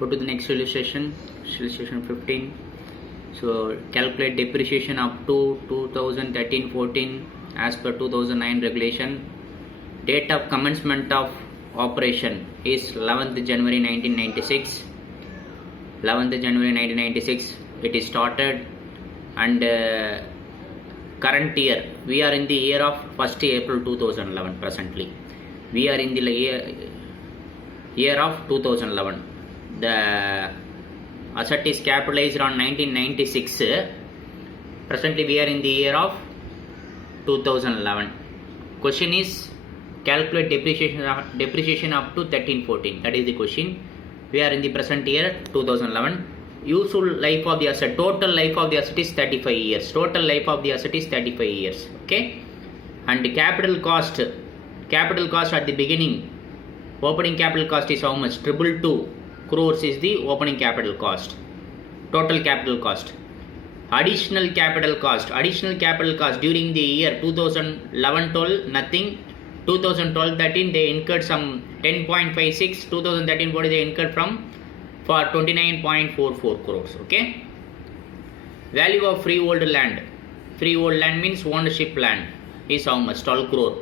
Go to the next illustration 15. So calculate depreciation up to 2013-14 as per 2009 regulation. Date of commencement of operation is 11th January 1996. 11th January 1996 it is started, and current year we are in the year of 1st April 2011. Presently we are in the year of 2011. The asset is capitalized on 1996. Presently we are in the year of 2011. Question is calculate depreciation up to 13-14. That is the question. We are in the present year 2011. Useful life of the asset, total life of the asset is 35 years. Total life of the asset is 35 years. Okay. And the capital cost at the beginning, opening capital cost is how much? 222 crores is the opening capital cost. Total capital cost. Additional capital cost during the year 2011-12 nothing. 2012-13 they incurred some 10.56. 2013-14 they incurred for 29.44 crores. Okay. Value of freehold land. Freehold land means ownership land is how much? 12 crore.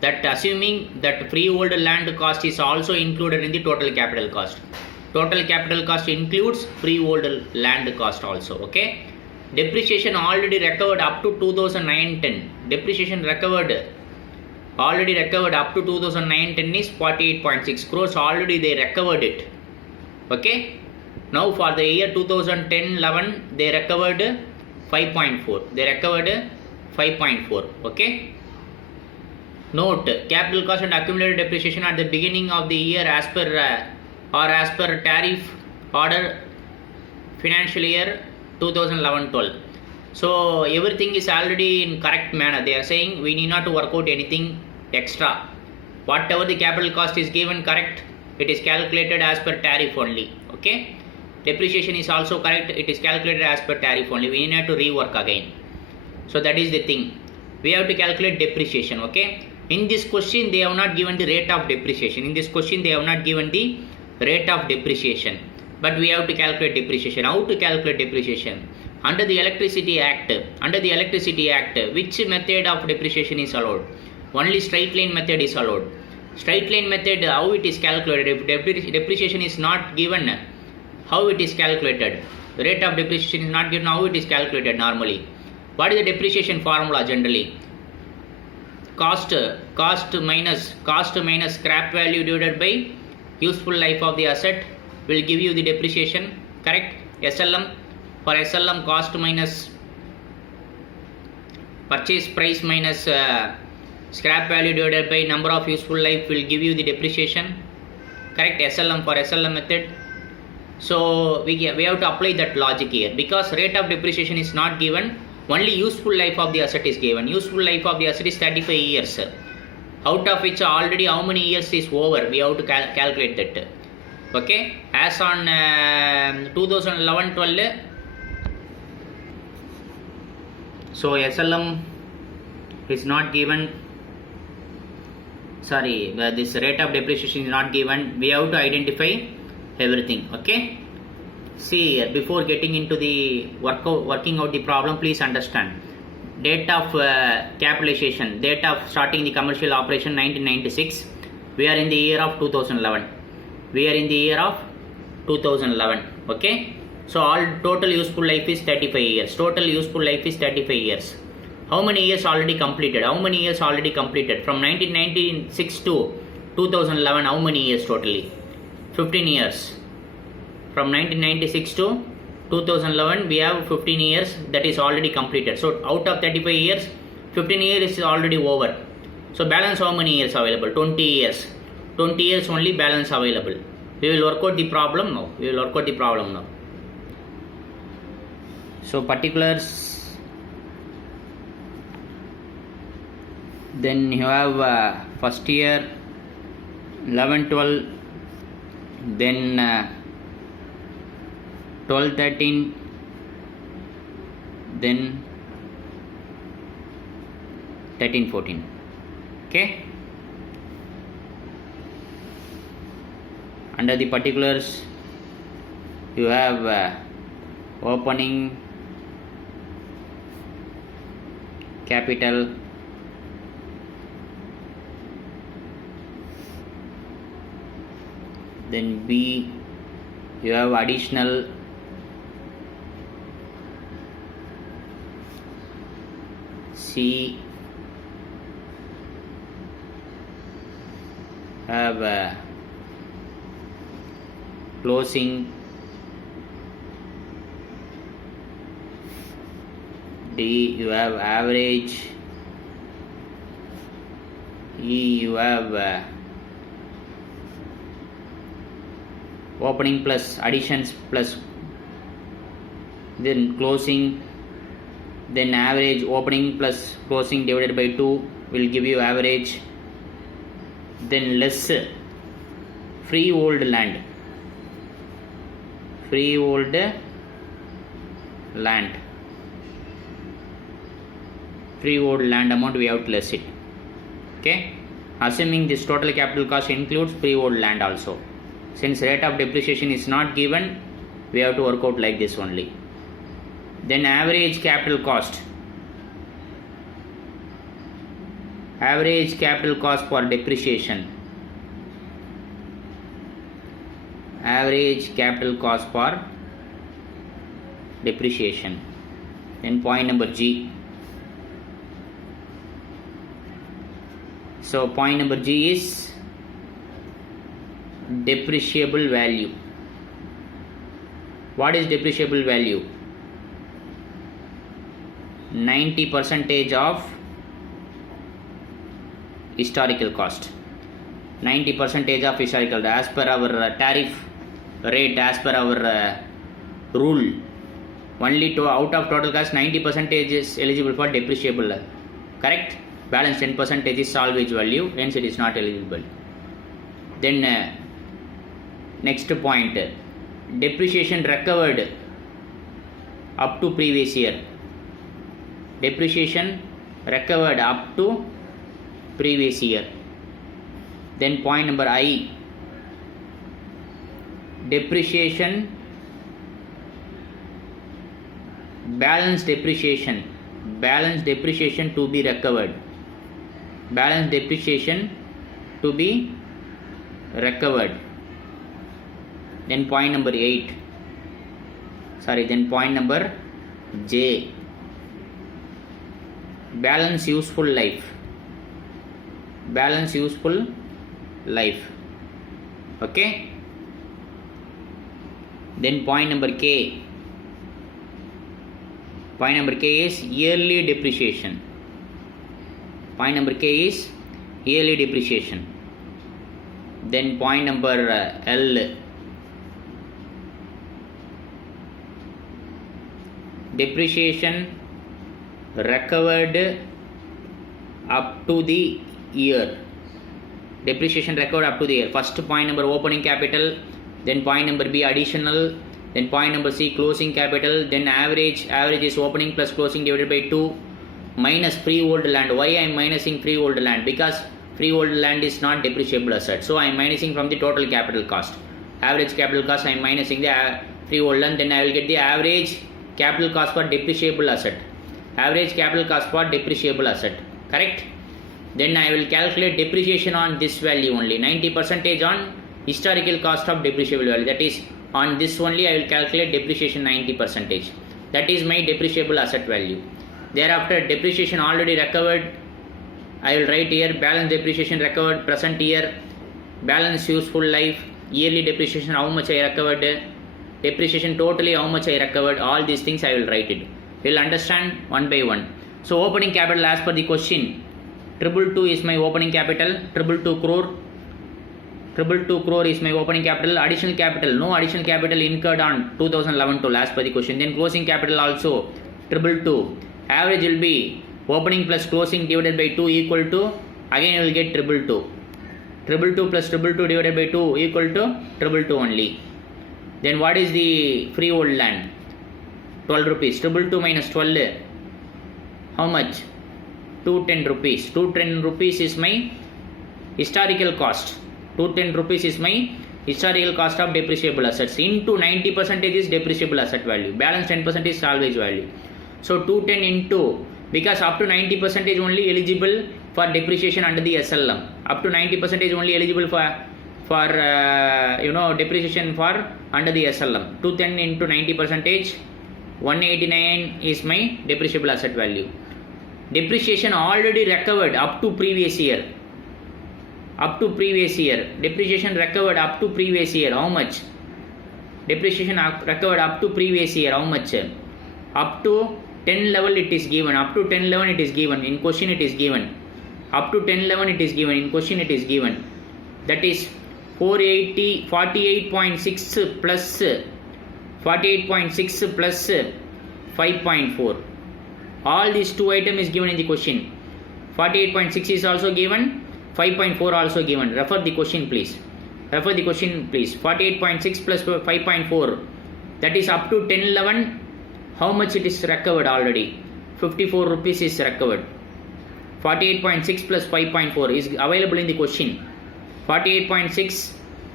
That assuming that freehold land cost is also included in the total capital cost. Total capital cost includes freehold land cost also. Okay. Depreciation already recovered up to 2009-10. Depreciation already recovered up to 2009-10 is 48.6 crores. Already they recovered it. Okay. Now for the year 2010-11 they recovered 5.4. Okay. Note, capital cost and accumulated depreciation at the beginning of the year as per tariff order financial year 2011-12. So everything is already in correct manner. They are saying we need not to work out anything extra. Whatever the capital cost is given correct, it is calculated as per tariff only. Okay. Depreciation is also correct. It is calculated as per tariff only. We need not to rework again. So that is the thing. We have to calculate depreciation. Okay. In this question they have not given the rate of depreciation. But we have to calculate depreciation. How to calculate depreciation? Under the Electricity Act, which method of depreciation is allowed? Only straight line method is allowed. Straight line method, how it is calculated? If depreciation is not given, how it is calculated? The rate of depreciation is not given, how it is calculated normally? What is the depreciation formula generally? Cost minus scrap value divided by useful life of the asset will give you the depreciation. Correct? SLM. For SLM, cost minus purchase price minus scrap value divided by number of useful life will give you the depreciation. Correct? SLM for SLM method. So we have to apply that logic here, because rate of depreciation is not given. Only useful life of the asset is given. Useful life of the asset is 35 years. Out of which already how many years is over? We have to calculate that. Okay. As on 2011-12. So SLM is not given. This rate of depreciation is not given. We have to identify everything. Okay. See, before getting into the working out the problem, please understand. Date of capitalization, date of starting the commercial operation 1996. We are in the year of 2011. Okay. So all total useful life is 35 years. How many years already completed? From 1996 to 2011, how many years totally? 15 years. From 1996 to 2011 we have 15 years that is already completed. So out of 35 years, 15 years is already over. So balance how many years available? 20 years. 20 years only balance available. We will work out the problem now. So particulars, then you have first year 11-12, then 12-13, then 13-14. Okay. Under the particulars, you have opening capital, then B, you have additional C, have closing, D, you have average, E, you have opening plus additions plus then closing, then average opening plus closing divided by 2 will give you average, then less freehold land, freehold land, freehold land amount we have to less it. Okay, assuming this total capital cost includes freehold land also. Since rate of depreciation is not given, we have to work out like this only. Then average capital cost, average capital cost for depreciation, average capital cost for depreciation. Then point number G. So point number G is depreciable value. What is depreciable value? 90% of historical cost. 90% of historical, as per our tariff rate, as per our rule, only out of total cost 90% is eligible for depreciable. Correct? Balance 10% is salvage value, hence it is not eligible. Then next point, depreciation recovered up to previous year. Depreciation recovered up to previous year. Then point number I, depreciation, balance depreciation to be recovered, balance depreciation to be recovered. Then point number 8, then point number J, balance useful life, balance useful life. Okay, then point number K, point number K is yearly depreciation, point number K is yearly depreciation. Then point number L, depreciation recovered up to the year, depreciation recovered up to the year. First point number opening capital, then point number B additional, then point number C closing capital, then average is opening plus closing divided by 2 minus freehold land. Why I am minusing freehold land? Because freehold land is not depreciable asset, so I am minusing from the total capital cost. Average capital cost I am minusing the freehold land, then I will get the average capital cost for depreciable asset, average capital cost for depreciable asset. Correct? Then I will calculate depreciation on this value only, 90% on historical cost of depreciable value, that is on this only I will calculate depreciation 90%. That is my depreciable asset value. Thereafter depreciation already recovered, I will write here balance depreciation recovered present year, balance useful life, yearly depreciation how much I recovered, depreciation totally how much I recovered, all these things I will write it. We will understand one by one. So opening capital as per the question, 222 is my opening capital, 222 crore, 222 crore is my opening capital. Additional capital, no additional capital incurred on 2011-12 as per the question. Then closing capital also 222. Average will be opening plus closing divided by 2 equal to, again you will get 222. 222 plus 222 divided by 2 equal to 222 only. Then what is the freehold land? 12 rupees. 222 minus 12, how much? 210 rupees. 210 rupees is my historical cost. 210 rupees is my historical cost of depreciable assets into 90% is depreciable asset value. Balance 10% is salvage value. So 210 into, because up to 90% is only eligible for depreciation under the SLM. Up to 90% is only eligible for depreciation for under the SLM. 210 into 90%, 189 is my depreciable asset value. Depreciation already recovered up to previous year. Depreciation recovered up to previous year. How much? Depreciation recovered up to previous year. How much? Up to 10 level it is given. Up to 10 level it is given. In question it is given. Up to 10 level it is given. In question it is given. That is 48.6 plus 5.4. All these two items is given in the question. 48.6 is also given. 5.4 also given. Refer the question please. 48.6 plus 5.4. That is up to 1011. How much it is recovered already? 54 rupees is recovered. 48.6 plus 5.4 is available in the question. 48.6,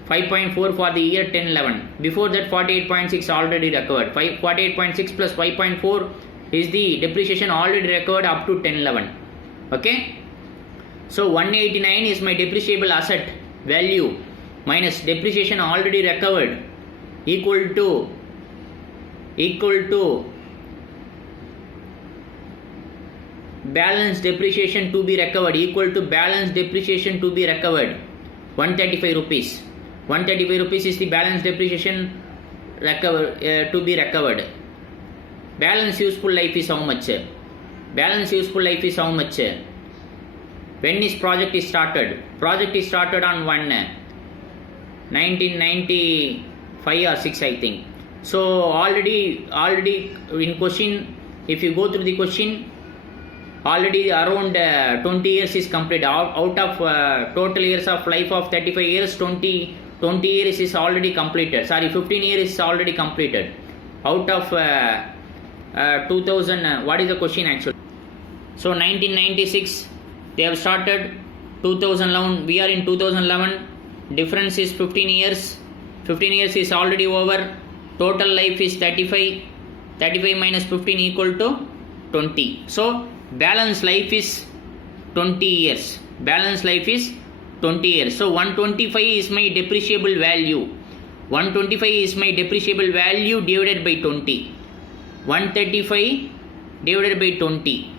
5.4 for the year 1011. Before that 48.6 already recovered. 48.6 plus 5.4 is the depreciation already recovered up to 1011. Okay. So 189 is my depreciable asset value minus depreciation already recovered equal to balance depreciation to be recovered, 135 rupees. 135 rupees is the balance depreciation to be recovered. Balance useful life is how much? When is project is started? Project is started on 1995 or 6 I think. So already in question, if you go through the question, already around 20 years is completed. Out of total years of life of 35 years, 20 years is already completed. 15 years is already completed. Out of 2000, what is the question actually? So 1996 they have started. 2011, we are in 2011. Difference is 15 years. 15 years is already over. Total life is 35. 35 minus 15 equal to 20. So balance life is 20 years. So 125 is my depreciable value. 125 is my depreciable value divided by 20. 135 divided by 20.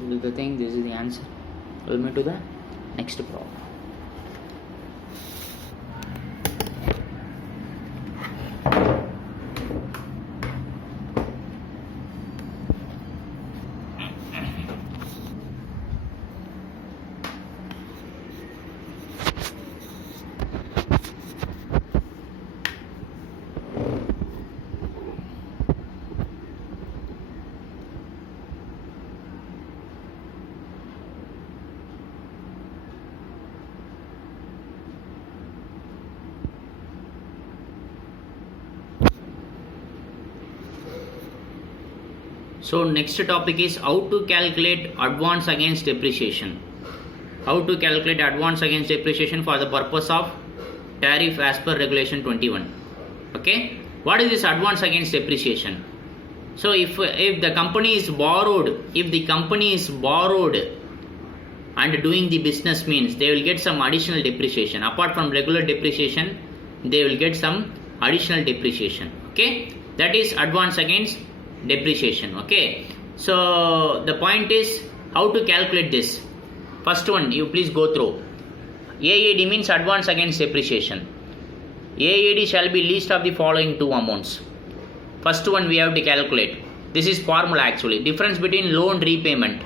This is the thing. This is the answer. We'll move to the next problem. So next topic is how to calculate advance against depreciation. How to calculate advance against depreciation for the purpose of tariff as per regulation 21. Okay, what is this advance against depreciation? So if the company is borrowed, and doing the business means they will get some additional depreciation. Apart from regular depreciation, they will get some additional depreciation. Okay, that is advance against depreciation. Okay, so the point is how to calculate this. First one, you please go through. AAD means advance against depreciation. AAD shall be least of the following two amounts. First one we have to calculate. This is formula actually. Difference between loan repayment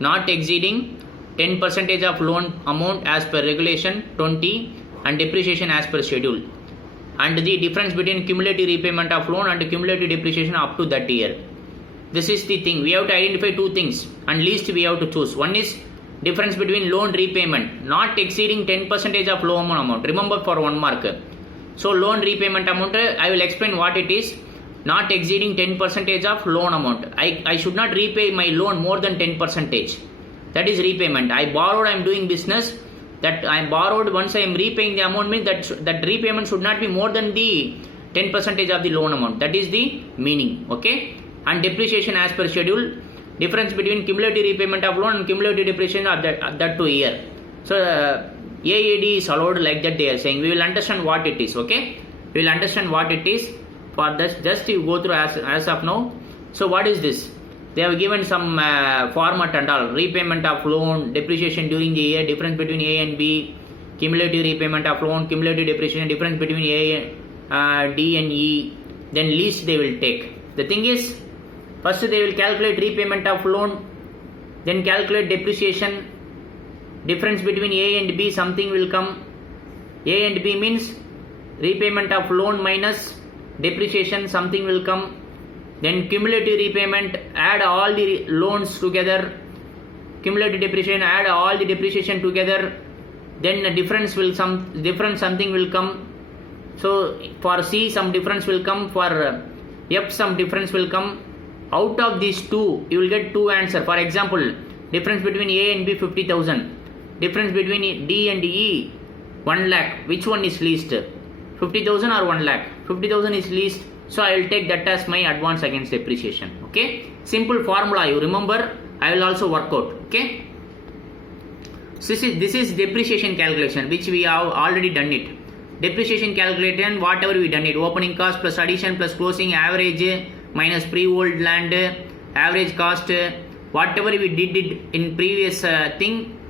not exceeding 10% of loan amount as per regulation 20 and depreciation as per schedule. And the difference between cumulative repayment of loan and cumulative depreciation up to that year. This is the thing. We have to identify two things and least we have to choose. One is difference between loan repayment not exceeding 10% of loan amount. Remember for 1 mark. So loan repayment amount, I will explain what it is. Not exceeding 10% of loan amount. I should not repay my loan more than 10%. That is repayment. I borrowed, I am doing business. That I borrowed, once I am repaying the amount means that repayment should not be more than the 10% of the loan amount. That is the meaning. Okay. And depreciation as per schedule. Difference between cumulative repayment of loan and cumulative depreciation of that 2 year. So AAD is allowed like that, they are saying. We will understand what it is. Okay. We will understand what it is. For this, just you go through as of now. So what is this? They have given some format and all. Repayment of loan, depreciation during the year, difference between A and B, cumulative repayment of loan, cumulative depreciation, difference between D and E. Then lease they will take. The thing is, first they will calculate repayment of loan, then calculate depreciation. Difference between A and B, something will come. A and B means repayment of loan minus depreciation, something will come. Then cumulative repayment, add all the loans together. Cumulative depreciation, add all the depreciation together. Then a difference something will come. So for C some difference will come, for F some difference will come. Out of these two you will get two answers. For example, difference between A and B 50,000. Difference between D and E 1 lakh. Which one is least? 50,000 or 1 lakh? 50,000 is least. So I will take that as my advance against depreciation. Okay. Simple formula you remember. I will also work out. Okay. So this is depreciation calculation which we have already done it. Depreciation calculation, whatever we done it. Opening cost plus addition plus closing average minus pre-owned land average cost. Whatever we did it in previous thing.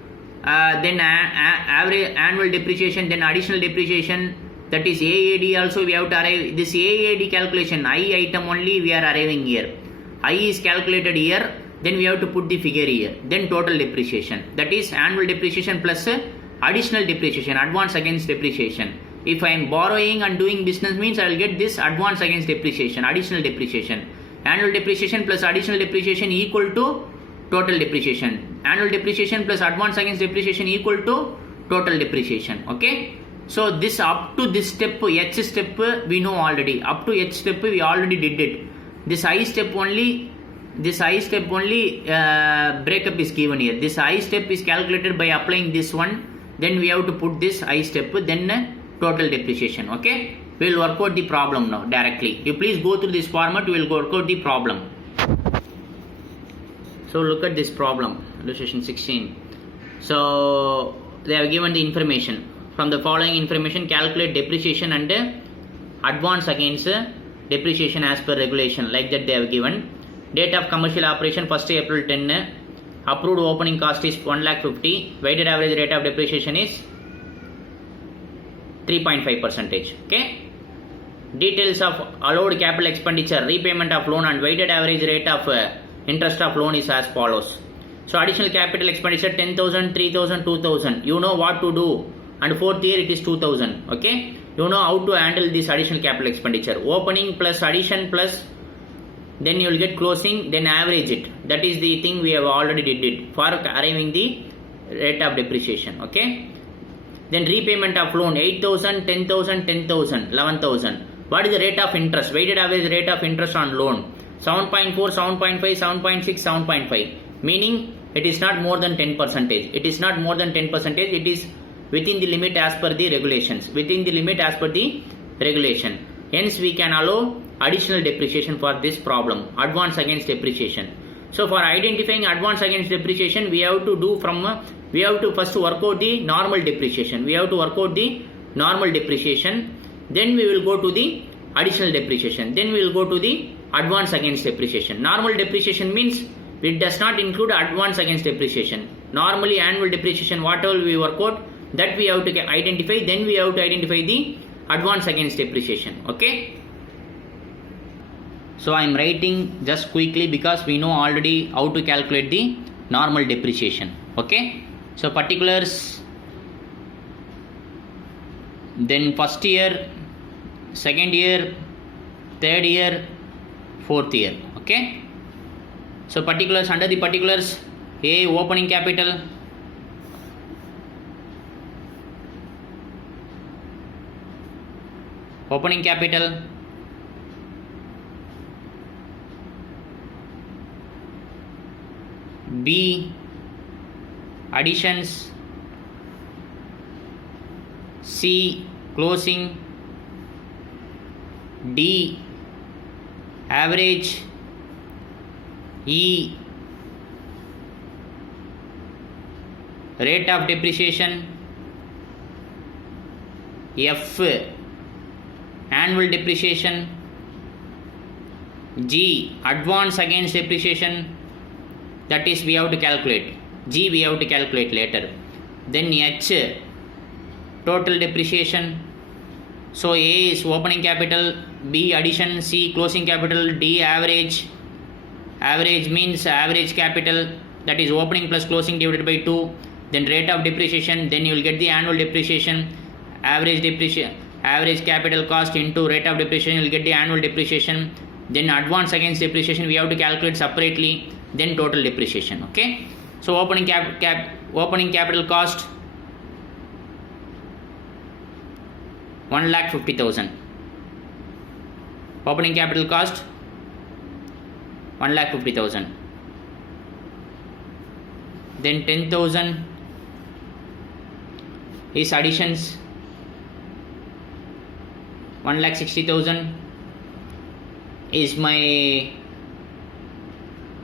Then average annual depreciation, then additional depreciation, that is AAD also we have to arrive. This AAD calculation, I item only we are arriving here. I is calculated here, then we have to put the figure here. Then total depreciation, that is annual depreciation plus additional depreciation, advance against depreciation. If I am borrowing and doing business means I will get this advance against depreciation, additional depreciation. Annual depreciation plus additional depreciation equal to total depreciation. Annual depreciation plus advance against depreciation equal to total depreciation. Okay. So this up to this step, H step we know already. Up to H step we already did it. This I step only breakup is given here. This I step is calculated by applying this one. Then we have to put this I step, then total depreciation. Okay. We will work out the problem now directly. You please go through this format. We will work out the problem. So look at this problem, illustration 16. So they have given the information. From the following information, calculate depreciation and advance against depreciation as per regulation. Like that they have given. Date of commercial operation 1st April 10. Approved opening cost is 1,50,000. Weighted average rate of depreciation is 3.5%. Okay. Details of allowed capital expenditure, repayment of loan and weighted average rate of interest of loan is as follows. So additional capital expenditure 10,000, 3,000, 2,000. You know what to do. And 4th year it is 2,000. Okay. You know how to handle this additional capital expenditure. Opening plus addition plus then you will get closing, then average it. That is the thing we have already did it for arriving the rate of depreciation. Okay. Then repayment of loan 8,000, 10,000, 10,000, 11,000. What is the rate of interest? Weighted average rate of interest on loan 7.4, 7.5, 7.6, 7.5. Meaning it is not more than 10%. It is not more than 10%. It is within the limit as per the regulations. Within the limit as per the regulation. Hence we can allow additional depreciation for this problem. Advance against depreciation. So for identifying advance against depreciation, we have to do we have to first work out the normal depreciation. We have to work out the normal depreciation. Then we will go to the additional depreciation. Then we will go to the advance against depreciation. Normal depreciation means it does not include advance against depreciation. Normally annual depreciation, whatever we work out, that we have to identify. Then we have to identify the advance against depreciation. Okay. So I am writing just quickly because we know already how to calculate the normal depreciation. Okay. So particulars, then 1st year, 2nd year, 3rd year, 4th year. Okay. So particulars, under the particulars, A, opening capital, B, additions, C closing, D average, E rate of depreciation, F annual depreciation, G advance against depreciation, that is we have to calculate. G we have to calculate later. Then H total depreciation. So A is opening capital, B addition, C closing capital, D average. Average means average capital, that is opening plus closing divided by 2. Then rate of depreciation, then you will get the annual depreciation. Average depreciation, average capital cost into rate of depreciation, you will get the annual depreciation. Then advance against depreciation we have to calculate separately. Then total depreciation. Okay. So opening capital cost 1,50,000. Opening capital cost 1,50,000. Then 10,000 is additions, 1,60,000 is my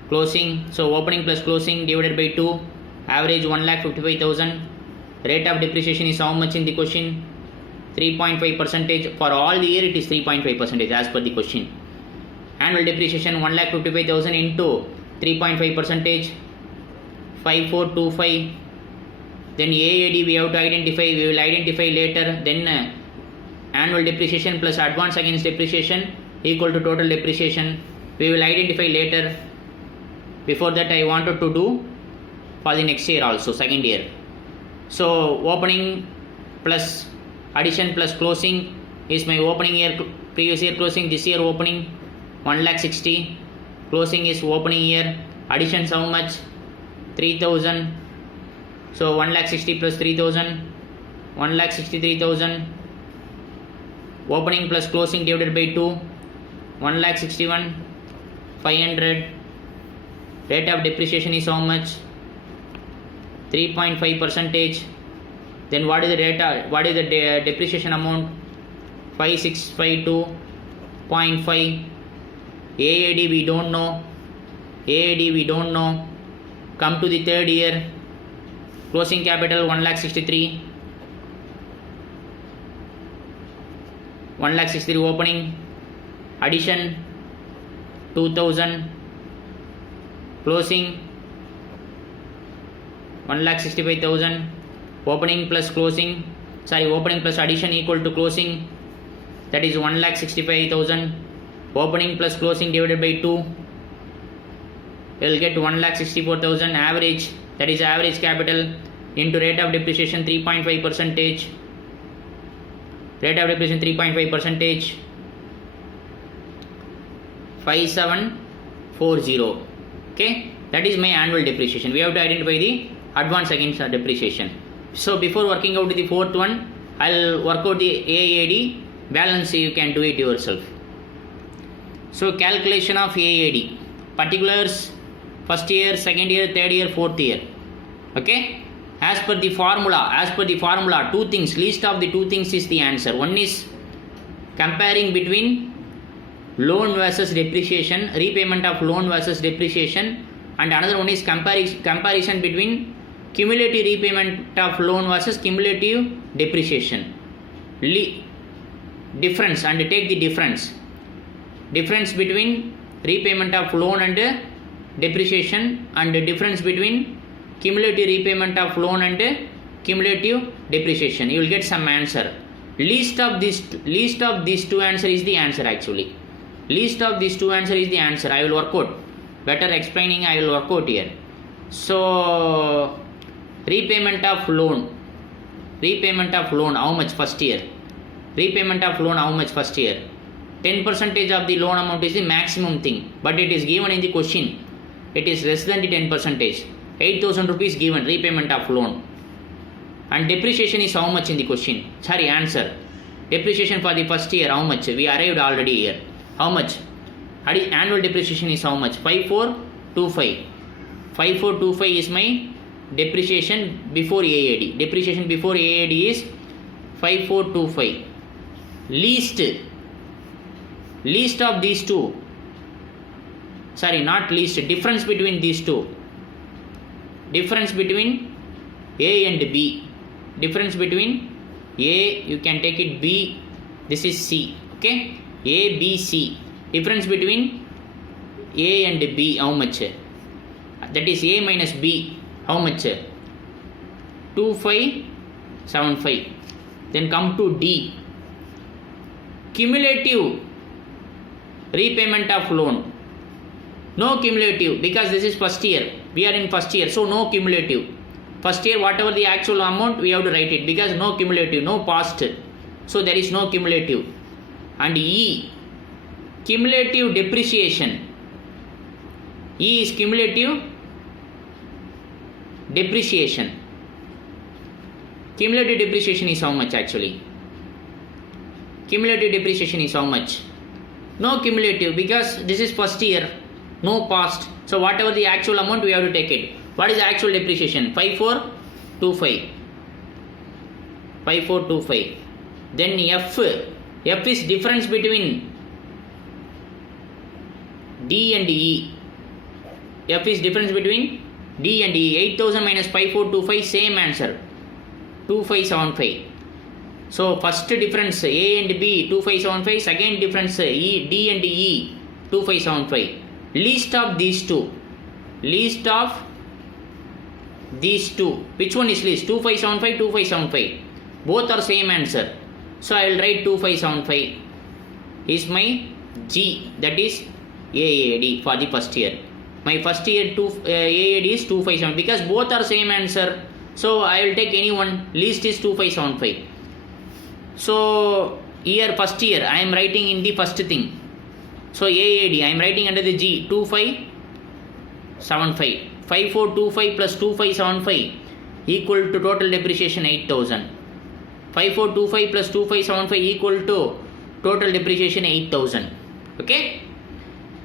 closing. So opening plus closing divided by 2, average 1,55,000. Rate of depreciation is how much in the question? 3.5%. For all the year it is 3.5% as per the question. Annual depreciation 1,55,000 into 3.5%, 5,425. Then AAD we have to identify, we will identify later. Then annual depreciation plus advance against depreciation equal to total depreciation, we will identify later. Before that I wanted to do for the next year also, second year. So opening plus addition plus closing is my opening year, previous year closing, this year opening 1,60,000, closing is opening year. Additions how much? 3,000. So 1,60,000 plus 3,000, 1,63,000. Opening plus closing divided by 2, 1,61,500. Rate of depreciation is how much? 3.5%. Then what is the depreciation amount? 5,652.5. AAD we don't know. Come to the third year. Closing capital 1,63,000. 1,63,000 opening. Addition 2,000. Closing 1,65,000. Opening plus addition equal to closing, that is 1,65,000. Opening plus closing divided by 2, we will get 1,64,000. Average, that is average capital into rate of depreciation 3.5%. Rate of depreciation 3.5%, 5,740. Okay, that is my annual depreciation. We have to identify the advance against depreciation. So before working out the fourth one, I'll work out the AAD. Balance you can do it yourself. So calculation of AAD, particulars, first year, second year, third year, fourth year. Okay, as per the formula, two things, least of the two things is the answer. One is comparing between loan versus depreciation, repayment of loan versus depreciation, and another one is comparison between cumulative repayment of loan versus cumulative depreciation. Difference, and take the difference between repayment of loan and depreciation, and the difference between cumulative repayment of loan and cumulative depreciation. You will get some answer. Least of these two answer is the answer actually. Least of these two answer is the answer. I will work out. Better explaining, I will work out here. So repayment of loan, how much first year? Repayment of loan, how much first year? 10% of the loan amount is the maximum thing, but it is given in the question. It is less than the 10%. 8,000 rupees given, repayment of loan. And depreciation is how much in the question? Sorry, answer. Depreciation for the first year, how much? We arrived already here. How much? Annual depreciation is how much? 5,425. 5,425 is my depreciation before AAD. Depreciation before AAD is 5425. Least of these two. Sorry, not least. Difference between these two. Difference between A and B. Difference between A, you can take it B. This is C. Okay. A, B, C. Difference between A and B, how much? That is A minus B. How much? 2575. Then come to D. Cumulative repayment of loan. No cumulative because this is first year. We are in first year, so no cumulative. First year, whatever the actual amount, we have to write it because no cumulative, no past. So there is no cumulative. And E, cumulative depreciation. E is cumulative depreciation. Cumulative depreciation is how much actually? Cumulative depreciation is how much? No cumulative because this is first year, no past. So whatever the actual amount, we have to take it. What is the actual depreciation? 5425. 5425. Then F. F is difference between D and E. F is difference between D and E. 8000 minus 5425, same answer. 2575. So first difference A and B 2575. Second difference E, D and E 2575. Least of these two. Least of these two. Which one is least? 2575, 2575. Both are same answer. So I will write 2575 is my G, that is AAD for the first year. My first year AAD is 257 because both are same answer. So I will take any one. Least is 2575. So here first year I am writing in the first thing. So AAD I am writing under the G 2575. 5425 plus 2575 equal to total depreciation 8000. 5425 plus 2575 equal to total depreciation 8000. Okay.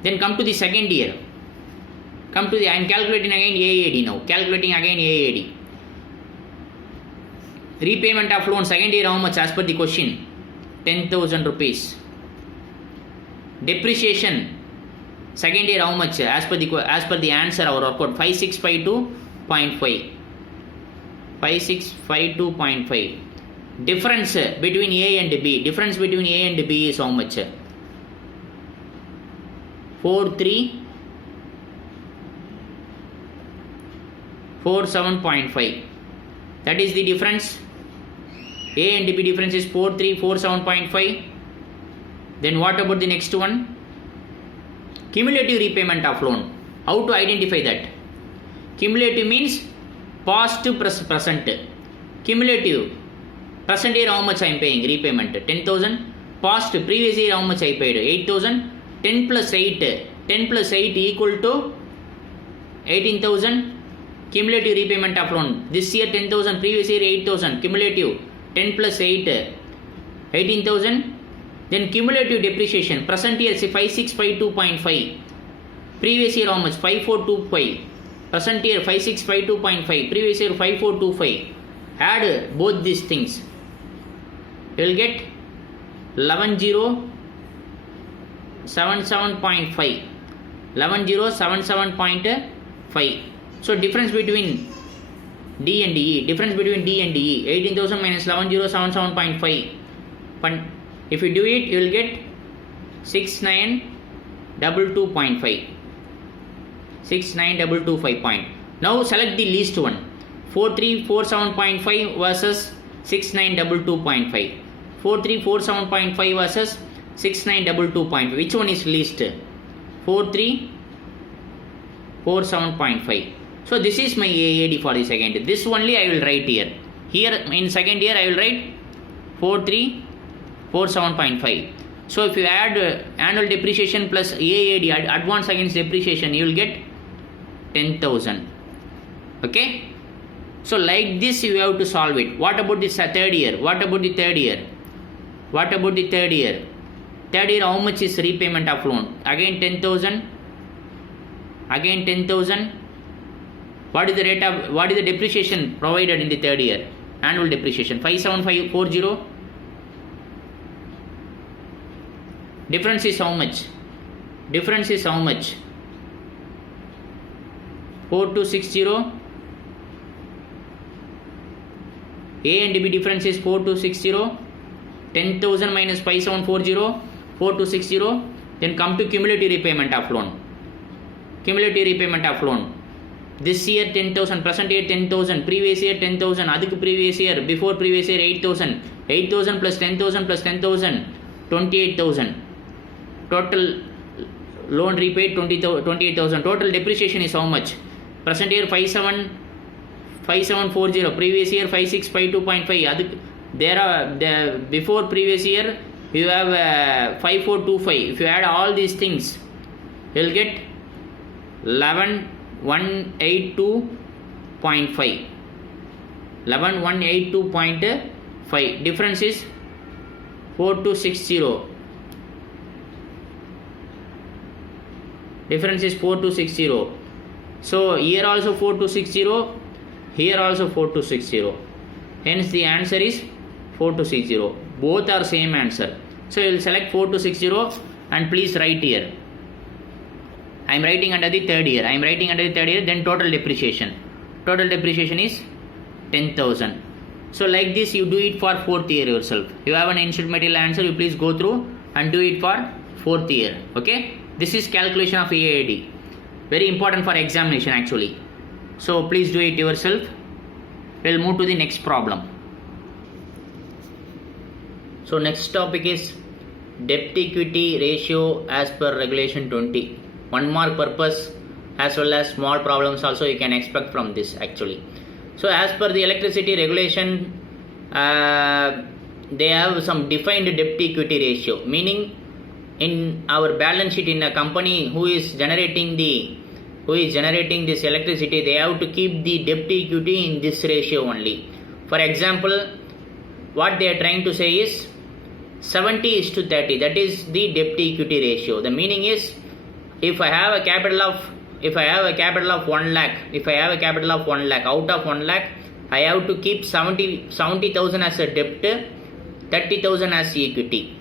Then come to the second year. I am calculating again AAD now. Calculating again AAD. Repayment of loan second year how much as per the question? 10,000 rupees. Depreciation second year how much as per the answer our workout? 5652.5. 5652.5. Difference between A and B. Difference between A and B is how much? 4347.5. That is the difference. A and B difference is 4347.5. Then what about the next one? Cumulative repayment of loan. How to identify that? Cumulative means past plus present. Cumulative. Present year how much I am paying repayment? 10,000. Past previous year how much I paid? 8,000. 10 plus 8. 10 plus 8 equal to 18,000. Cumulative repayment of loan. This year 10,000. Previous year 8,000. Cumulative. 10 plus 8. 18,000. Then cumulative depreciation. Present year 5652.5. Previous year how much? 5425. Present year 5652.5. Previous year 5425. Add both these things. You will get 11077.5. 11077.5. So difference between D and E. Difference between D and E. 18,000 minus 11077.5. If you do it, you will get 6922.5. 6922.5 point. Now select the least one. 4347.5 versus 6922.5. 4347.5 versus 6922.5. Which one is least? 4347.5. So this is my AAD for the second. This only I will write here. Here in second year I will write 4347.5. So if you add annual depreciation plus AAD, advance against depreciation, you will get 10,000. Okay. So like this you have to solve it. What about the third year? What about the third year? What about the third year? Third year how much is repayment of loan? Again 10,000. Again 10,000. What is the depreciation provided in the third year? Annual depreciation 57540. Difference is how much? 4260. A and B difference is 4260. 10,000 minus 5740, 4260. Then come to cumulative repayment of loan. This year 10,000, present year 10,000, previous year 10,000, adukku previous year, before previous year 8,000. 8,000 plus 10,000 plus 10,000, 28,000. Total loan repaid 28,000. Total depreciation is how much? Present year 5740, previous year 5652.5. The before previous year you have 5425. If you add all these things, you will get 11182.5. 11182.5. Difference is 4260. So here also 4260, here also 4260. Hence the answer is 4260. Both are same answer. So you will select 4260 and please write here. I am writing under the third year. Then total depreciation. Total depreciation is 10,000. So like this you do it for fourth year yourself. You have an initial material answer, you please go through and do it for fourth year. Okay. This is calculation of EAD. Very important for examination actually. So please do it yourself. We will move to the next problem. So next topic is debt equity ratio as per regulation 20. 1 mark purpose as well as small problems also you can expect from this actually. So as per the electricity regulation, they have some defined debt equity ratio, meaning in our balance sheet in a company who is generating this electricity, they have to keep the debt equity in this ratio only. For example, what they are trying to say is 70:30. That is the debt equity ratio. The meaning is, if I have a capital of 1 lakh, out of 1 lakh, I have to keep 70,000 as a debt, 30,000 as equity.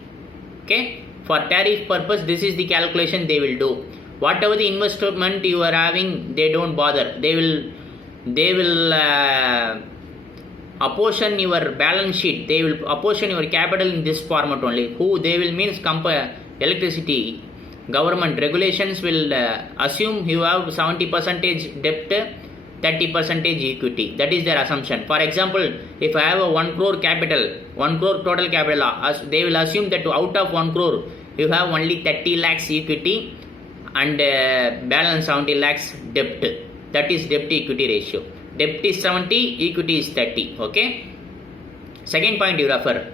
Okay. For tariff purpose, this is the calculation they will do. Whatever the investment you are having, they don't bother. They will apportion your balance sheet. They will apportion your capital in this format only. Who they will means electricity. Government regulations will assume you have 70% debt, 30% equity. That is their assumption. For example, if I have a 1 crore capital, 1 crore total capital, they will assume that out of 1 crore, you have only 30 lakhs equity and balance 70 lakhs debt. That is debt equity ratio. Debt is 70, equity is 30. Okay. Second point you refer,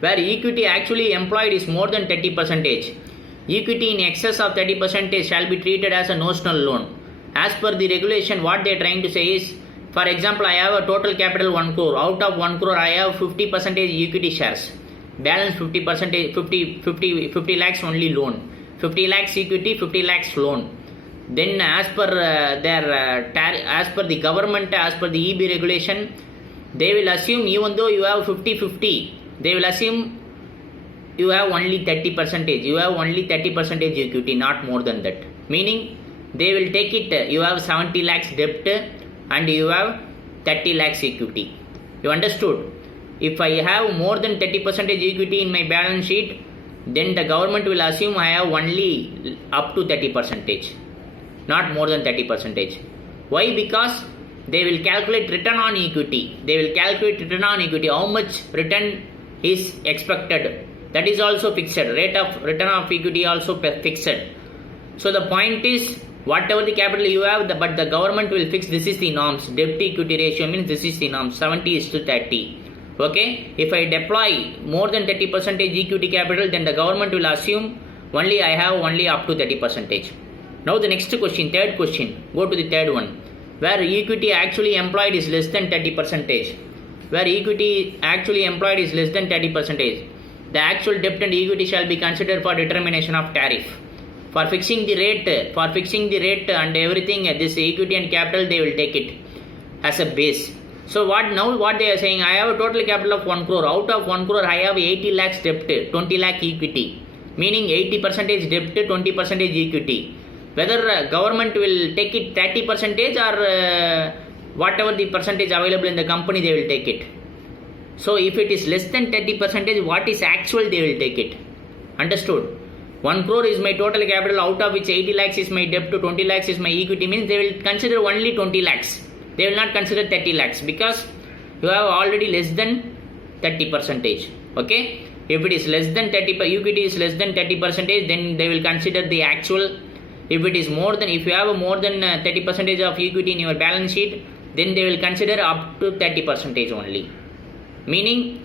where equity actually employed is more than 30%. Equity in excess of 30% shall be treated as a notional loan. As per the regulation, what they are trying to say is, for example, I have a total capital 1 crore. Out of 1 crore, I have 50% equity shares. Balance 50%, 50 lakhs only loan. 50 lakhs equity, 50 lakhs loan. Then as per as per the government, as per the EB regulation, they will assume even though you have 50-50, they will assume you have only 30%. You have only 30% equity, not more than that. Meaning they will take it, you have 70 lakhs debt and you have 30 lakhs equity. You understood? If I have more than 30% equity in my balance sheet, then the government will assume I have only up to 30%, not more than 30%. Why? Because they will calculate return on equity. How much return is expected. That is also fixed. Rate of return of equity also fixed. So the point is, whatever the capital you have, but the government will fix. This is the norms. Debt equity ratio means this is the norm. 70:30. Okay. If I deploy more than 30% equity capital, then the government will assume only I have only up to 30%. Now the next question, third question. Go to the third one, where equity actually employed is less than 30%. Where equity actually employed is less than 30%. The actual debt and equity shall be considered for determination of tariff. For fixing the rate and everything, this equity and capital, they will take it as a base. So what they are saying, I have a total capital of 1 crore. Out of 1 crore, I have 80 lakhs debt, 20 lakh equity. Meaning 80% debt, 20% equity. Whether government will take it 30% or whatever the percentage available in the company, they will take it. So if it is less than 30%, what is actual, they will take it. Understood? 1 crore is my total capital, out of which 80 lakhs is my debt, 20 lakhs is my equity, means they will consider only 20 lakhs. They will not consider 30 lakhs because you have already less than 30%. Okay? If it is less than 30%, equity is less than 30%, then they will consider the actual. If it is more than, if you have more than 30% of equity in your balance sheet, then they will consider up to 30% only. Meaning,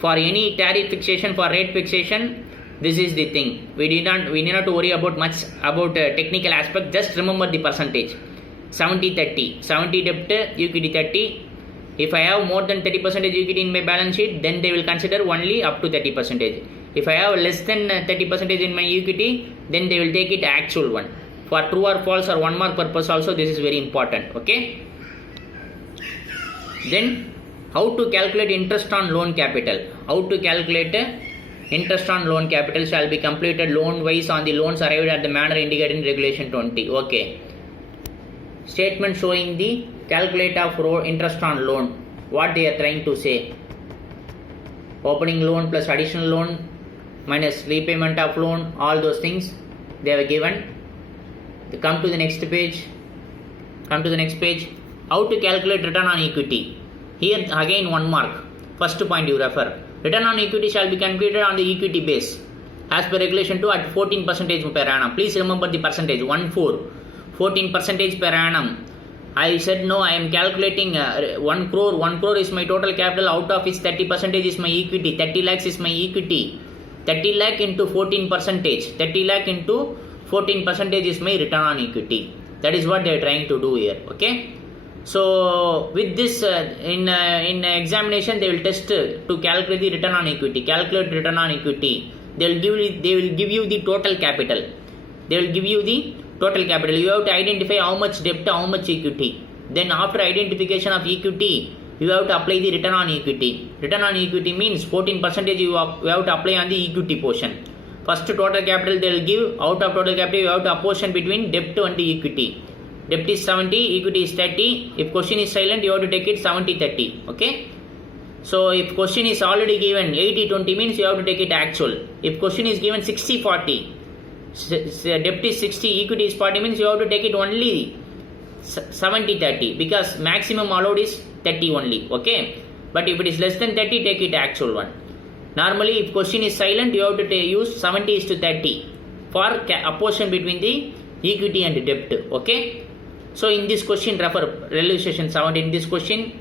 for any tariff fixation, for rate fixation, this is the thing. We need not to worry about much about technical aspect. Just remember the percentage. 70-30. 70 debt, equity 30. If I have more than 30% equity in my balance sheet, then they will consider only up to 30%. If I have less than 30% in my equity, then they will take it actual one. For true or false or 1 mark purpose also, this is very important. Okay. Then how to calculate interest on loan capital? How to calculate interest on loan capital shall be completed loan wise on the loans arrived at the manner indicated in regulation 20. Okay. Statement showing the calculate of interest on loan. What they are trying to say? Opening loan plus additional loan minus repayment of loan, all those things they have given. Come to the next page. How to calculate return on equity? Here again 1 mark. First point you refer. Return on equity shall be calculated on the equity base as per regulation 2 at 14% per annum. Please remember the percentage 14% per annum. I said no, I am calculating 1 crore. 1 crore is my total capital, out of which 30% is my equity. 30 lakhs is my equity. 30 lakh into 14%. 30 lakh into 14% is my return on equity. That is what they are trying to do here. Okay. So with this in examination they will test to calculate the return on equity. Calculate return on equity. They will give you the total capital. You have to identify how much debt, how much equity. Then after identification of equity, you have to apply the return on equity. Return on equity means 14% you have to apply on the equity portion. First total capital they will give. Out of total capital you have to apportion between debt and the equity. Debt is 70, equity is 30. If question is silent, you have to take it 70-30. Okay. So if question is already given 80-20 means you have to take it actual. If question is given 60-40, debt is 60, equity is 40 means you have to take it only 70-30 because maximum allowed is 30 only. Okay. But if it is less than 30, take it actual one. Normally if question is silent, you have to use 70:30 for apportion between the equity and debt. Okay. So in this question, refer Resolution 70. In this question,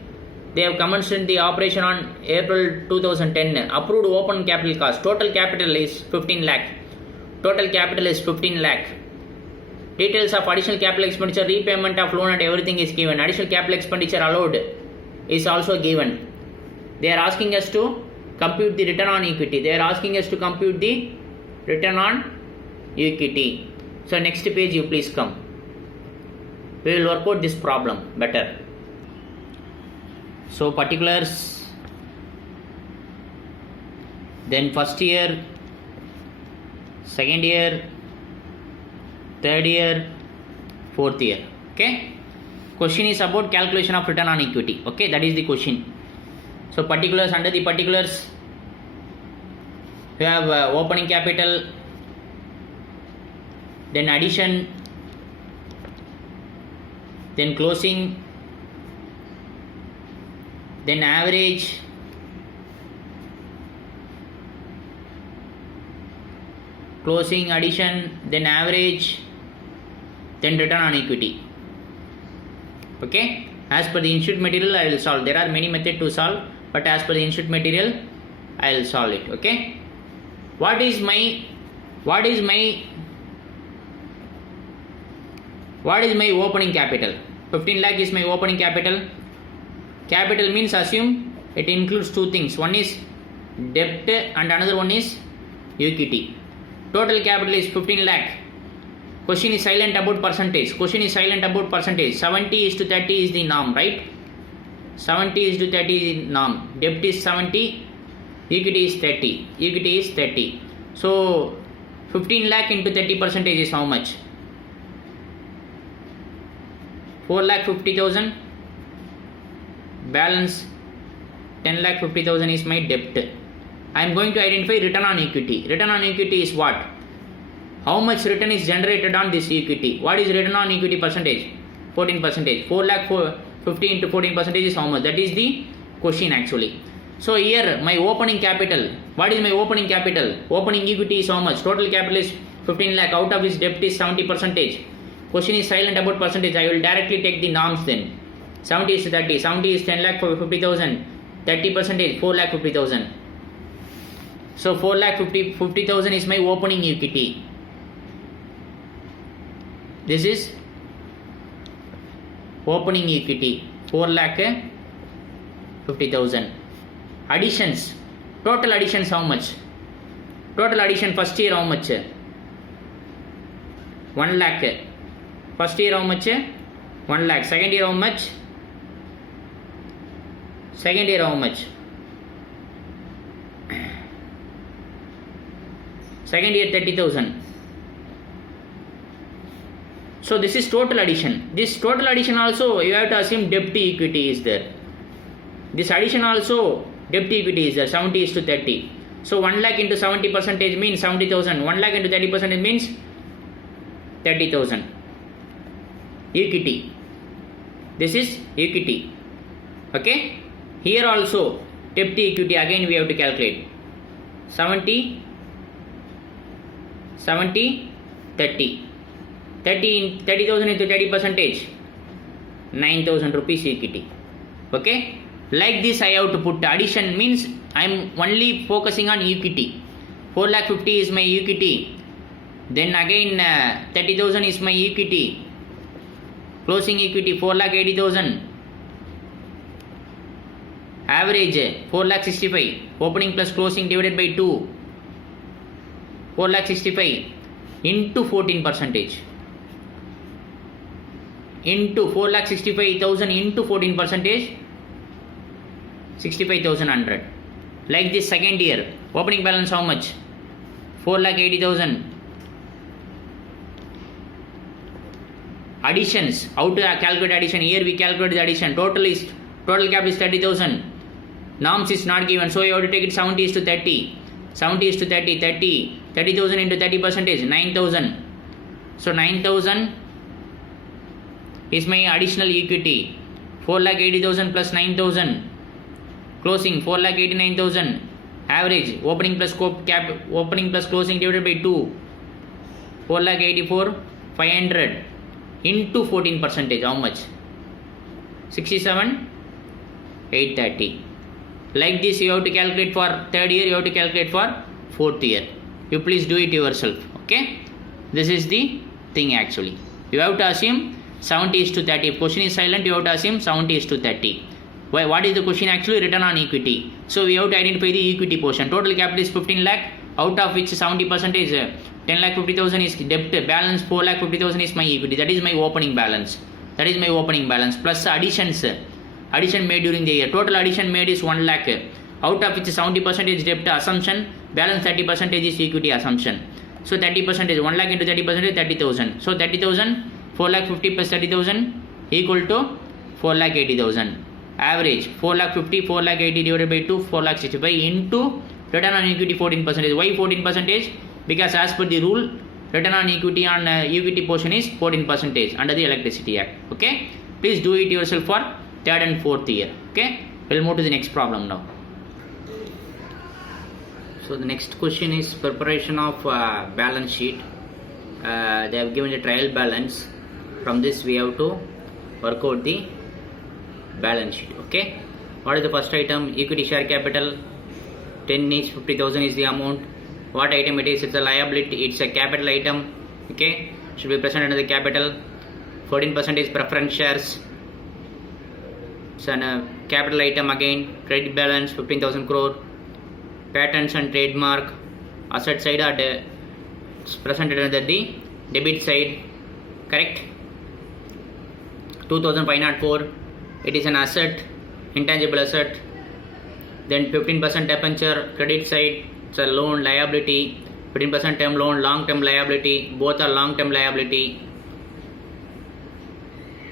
they have commenced the operation on April 2010. Approved open capital cost. Total capital is 15 lakh. Details of additional capital expenditure, repayment of loan and everything is given. Additional capital expenditure allowed is also given. They are asking us to compute the return on equity. So next page you please come. We will work out this problem better. So particulars, then first year, second year, third year, fourth year. Okay. Question is about calculation of return on equity. Okay, that is the question. So particulars, under the particulars, we have opening capital, then addition, then closing, then average, closing, addition, then average, then return on equity. Okay. As per the input material, I will solve. There are many methods to solve, but as per the input material, I will solve it. Okay. What is my opening capital? 15 lakh is my opening capital. Capital means assume it includes two things. One is debt and another one is equity. Total capital is 15 lakh. Question is silent about percentage. Question is silent about percentage. 70:30 is the norm, right? 70:30 is the norm. Debt is 70, equity is 30. Equity is 30. So 15 lakh into 30% is how much? 4,50,000. Balance 10,50,000 is my debt. I am going to identify return on equity. Return on equity is what? How much return is generated on this equity? What is return on equity percentage? 14%. 4,50,000 into 14% is how much? That is the question actually. So here my opening capital. What is my opening capital? Opening equity is how much? Total capital is 15 lakh. Out of which debt is 70%. Question is silent about percentage. I will directly take the norms then. 70:30. 70 is 10 lakh for 50,000. 30% 4,50,000. So 4,50,000 is my opening equity. This is opening equity 4,50,000. Additions. Total additions how much? Total addition first year how much? 1 lakh. First year how much? 1 lakh. Second year how much? Second year how much? Second year 30,000. So this is total addition. This total addition also you have to assume debt to equity is there. This addition also debt to equity is there. 70:30. So 1 lakh into 70% means 70,000. 1 lakh into 30% means 30,000. Equity. This is equity. Okay. Here also debt to equity again we have to calculate. 70:30. 30,000 into 30%, 9,000 rupees equity. Okay. Like this I have to put addition means I am only focusing on equity. 4,50,000 is my equity. Then again 30,000 is my equity. Closing equity 4,80,000. Average 4,65,000. Opening plus closing divided by 2. 4,65,000 into 14%. Into 4,65,000 into 14%, 65,100. Like this second year, opening balance how much? 4,80,000. Additions, how to calculate addition? Here we calculate the addition. Total capital is 30,000. Norms is not given, so you have to take it 70:30. 70:30. 30,000 into 30%, 9,000. So 9,000 is my additional equity. 4,80,000 plus 9,000. Closing 4,89,000. Average opening plus closing divided by 2. 4,84,500 into 14%. How much? 67,830. Like this you have to calculate for third year. You have to calculate for fourth year. You please do it yourself. Okay. This is the thing actually. You have to assume 70:30. If question is silent, you have to assume 70:30. Why? What is the question actually? Return on equity. So we have to identify the equity portion. Total capital is 15 lakh, out of which 70% is 10,50,000 is debt. Balance 4,50,000 is my equity. That is my opening balance. Plus additions. Addition made during the year. Total addition made is 1 lakh. Out of which 70% is debt assumption. Balance 30% is equity assumption. So 30% is 1 lakh into 30% is 30,000. So 30,000, 4,50,000 plus 30,000 equal to 4,80,000. Average 4,50,000, 4,80,000 divided by 2, 4,65,000 into return on equity 14%. Why 14%? Because as per the rule, return on equity on equity portion is 14% under the Electricity Act. Okay. Please do it yourself for third and fourth year. Okay. We'll move to the next problem now. So the next question is preparation of balance sheet. They have given a trial balance. From this we have to work out the balance sheet. Okay. What is the first item? Equity share capital 10 each, 50,000 is the amount. What item it is? It's a liability. It's a capital item. Okay. Should be present under the capital. 14% is preference shares. It's a capital item again. Credit balance 15,000 crore. Patents and trademark asset side are presented under the debit side, correct? 2504, it is an asset, intangible asset. Then 15% debenture, credit side, it's a loan liability. 15% term loan, long term liability, both are long term liability.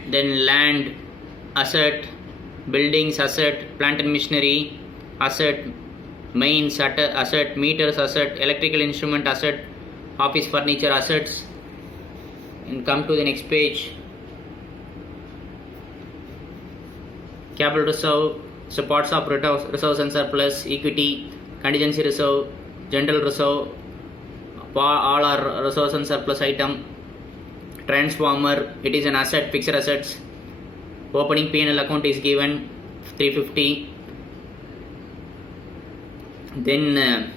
Then land asset, buildings asset, plant and machinery asset, mains asset, meters asset, electrical instrument asset, office furniture assets. And come to the next page. Capital reserve, so parts of reserves and surplus, equity, contingency reserve, general reserve, all are reserves and surplus item. Transformer, it is an asset, fixed assets. Opening P&L account is given 350. Then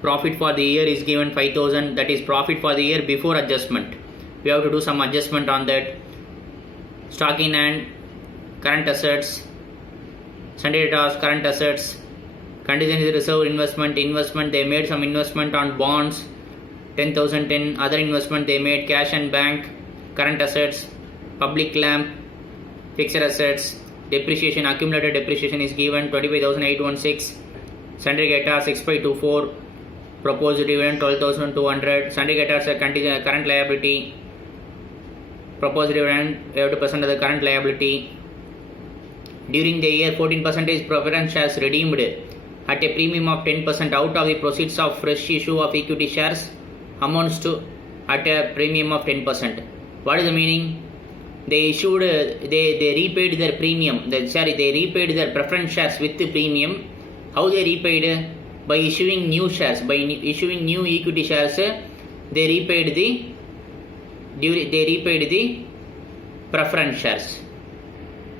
profit for the year is given 5000, that is profit for the year before adjustment. We have to do some adjustment on that. Stock in hand, current assets, sundry debtors, current assets, contingency reserve, investment, they made some investment on bonds, 10,010, other investment they made, cash and bank, current assets, public lamp, fixed assets, depreciation, accumulated depreciation is given 25,816, sundry debtors 6524, proposed dividend 12,200, sundry debtors current liability, proposed dividend we have to present as the current liability. During the year 14% preference shares redeemed at a premium of 10% out of the proceeds of fresh issue of equity shares amounts to at a premium of 10%. What is the meaning? They issued, they repaid their premium, they repaid their preference shares with the premium. How they repaid? By issuing new shares, by issuing new equity shares, they repaid the preference shares.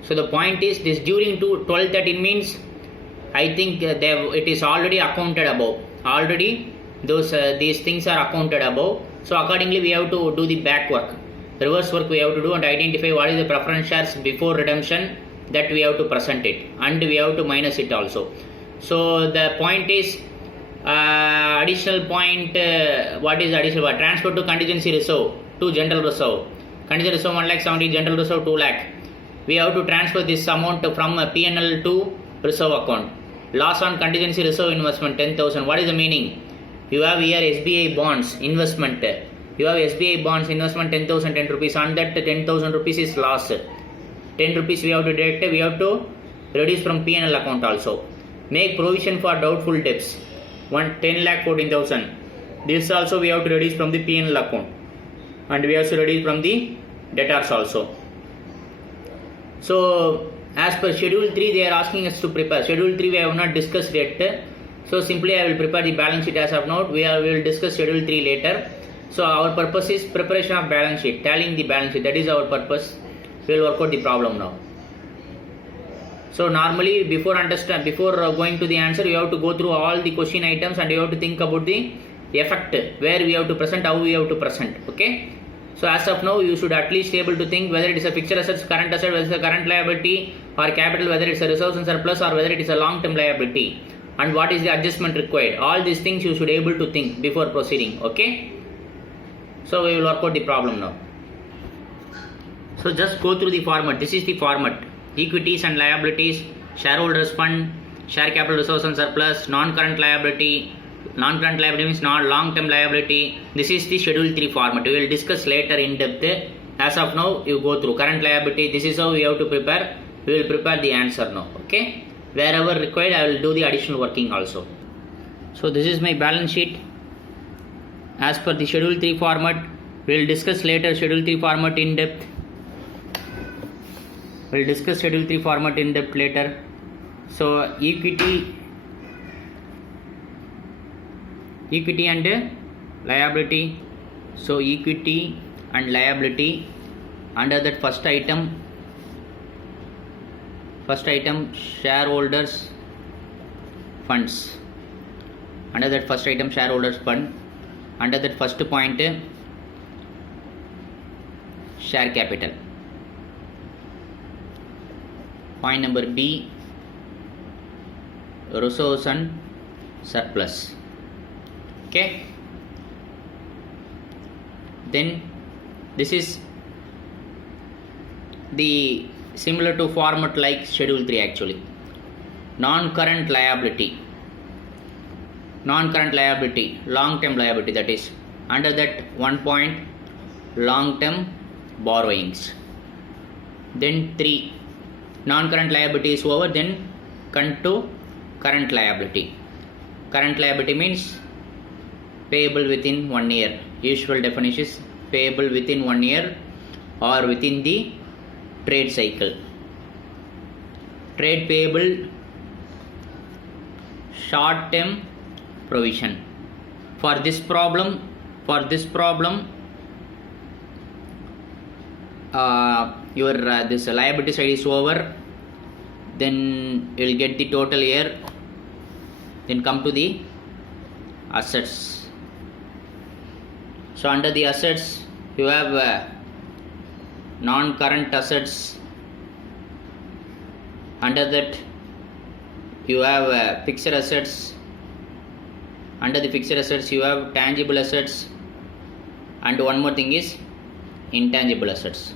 So the point is, this during 12/13 means, I think it is already accounted above. Already these things are accounted above. So accordingly we have to do the back work, reverse work we have to do and identify what is the preference shares before redemption, that we have to present it and we have to minus it also. So the point is additional point, what is additional? Transfer to contingency reserve to general reserve. Contingency reserve 1,70,000, general reserve 2 lakh. We have to transfer this amount from P&L to reserve account. Loss on contingency reserve investment 10,000. What is the meaning? You have here SBI bonds investment. You have SBI bonds investment 10,000, 10 rupees. On that 10,000 rupees is loss. 10 rupees we have to deduct. We have to reduce from P&L account also. Make provision for doubtful debts. 10 lakh 14,000. This also we have to reduce from the P&L account. And we have to reduce from the debtors also. So as per schedule 3 they are asking us to prepare. Schedule 3 we have not discussed yet. So simply I will prepare the balance sheet as of now. We will discuss schedule 3 later. So our purpose is preparation of balance sheet, tallying the balance sheet. That is our purpose. We will work out the problem now. So normally before going to the answer, you have to go through all the question items and you have to think about the effect, where we have to present, how we have to present. Okay. So as of now, you should at least able to think whether it is a fixed assets, current asset, whether it is a current liability or capital, whether it is a reserves and surplus or whether it is a long-term liability, and what is the adjustment required. All these things you should able to think before proceeding. Okay. So we will work out the problem now. So just go through the format. This is the format. Equities and liabilities, shareholders fund, share capital reserves and surplus, non-current liability. Non-current liability means long-term liability. This is the schedule 3 format. We will discuss later in depth. As of now, you go through current liability. This is how we have to prepare. We will prepare the answer now. Okay. Wherever required, I will do the additional working also. So this is my balance sheet. As per the schedule 3 format, we will discuss later schedule 3 format in depth. We will discuss schedule 3 format in depth later. So equity and liability. So equity and liability, under that first item shareholders funds. Under that first item shareholders fund, under that first point share capital. Point number B, reserves and surplus. Okay. Then this is the similar to format like schedule 3 actually. Non-current liability, long term liability, that is under that 1 point long term borrowings. Then 3, non-current liability is over, then come to current liability. Current liability means payable within 1 year. Usual definition is payable within 1 year or within the trade cycle. Trade payable, short term provision. For this problem your this liability side is over, then you will get the total year. Then come to the assets. So under the assets you have non-current assets. Under that you have fixed assets. Under the fixed assets you have tangible assets, and one more thing is intangible assets.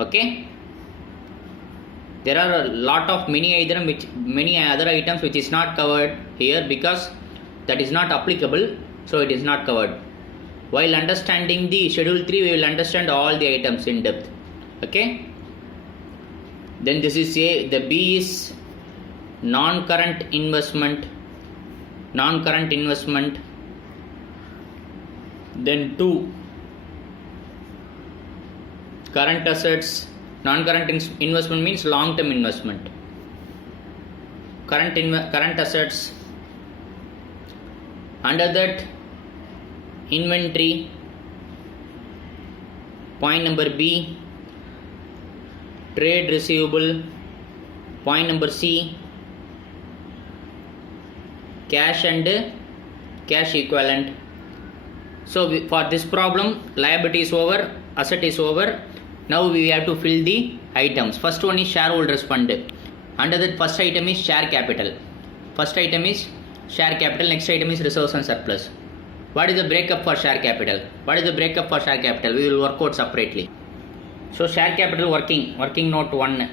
Okay, there are a lot of many other items which is not covered here because that is not applicable, so it is not covered. While understanding the schedule 3 we will understand all the items in depth. Okay, then this is A. The B is non-current investment. Then 2, current assets. Non-current investment means long-term investment. Current assets. Under that inventory. Point number B, trade receivable. Point number C, cash and cash equivalent. So for this problem, liability is over, asset is over. Now we have to fill the items. First one is shareholders fund. Under that first item is share capital. Next item is reserves and surplus. What is the breakup for share capital? We will work out separately. So share capital working note 1.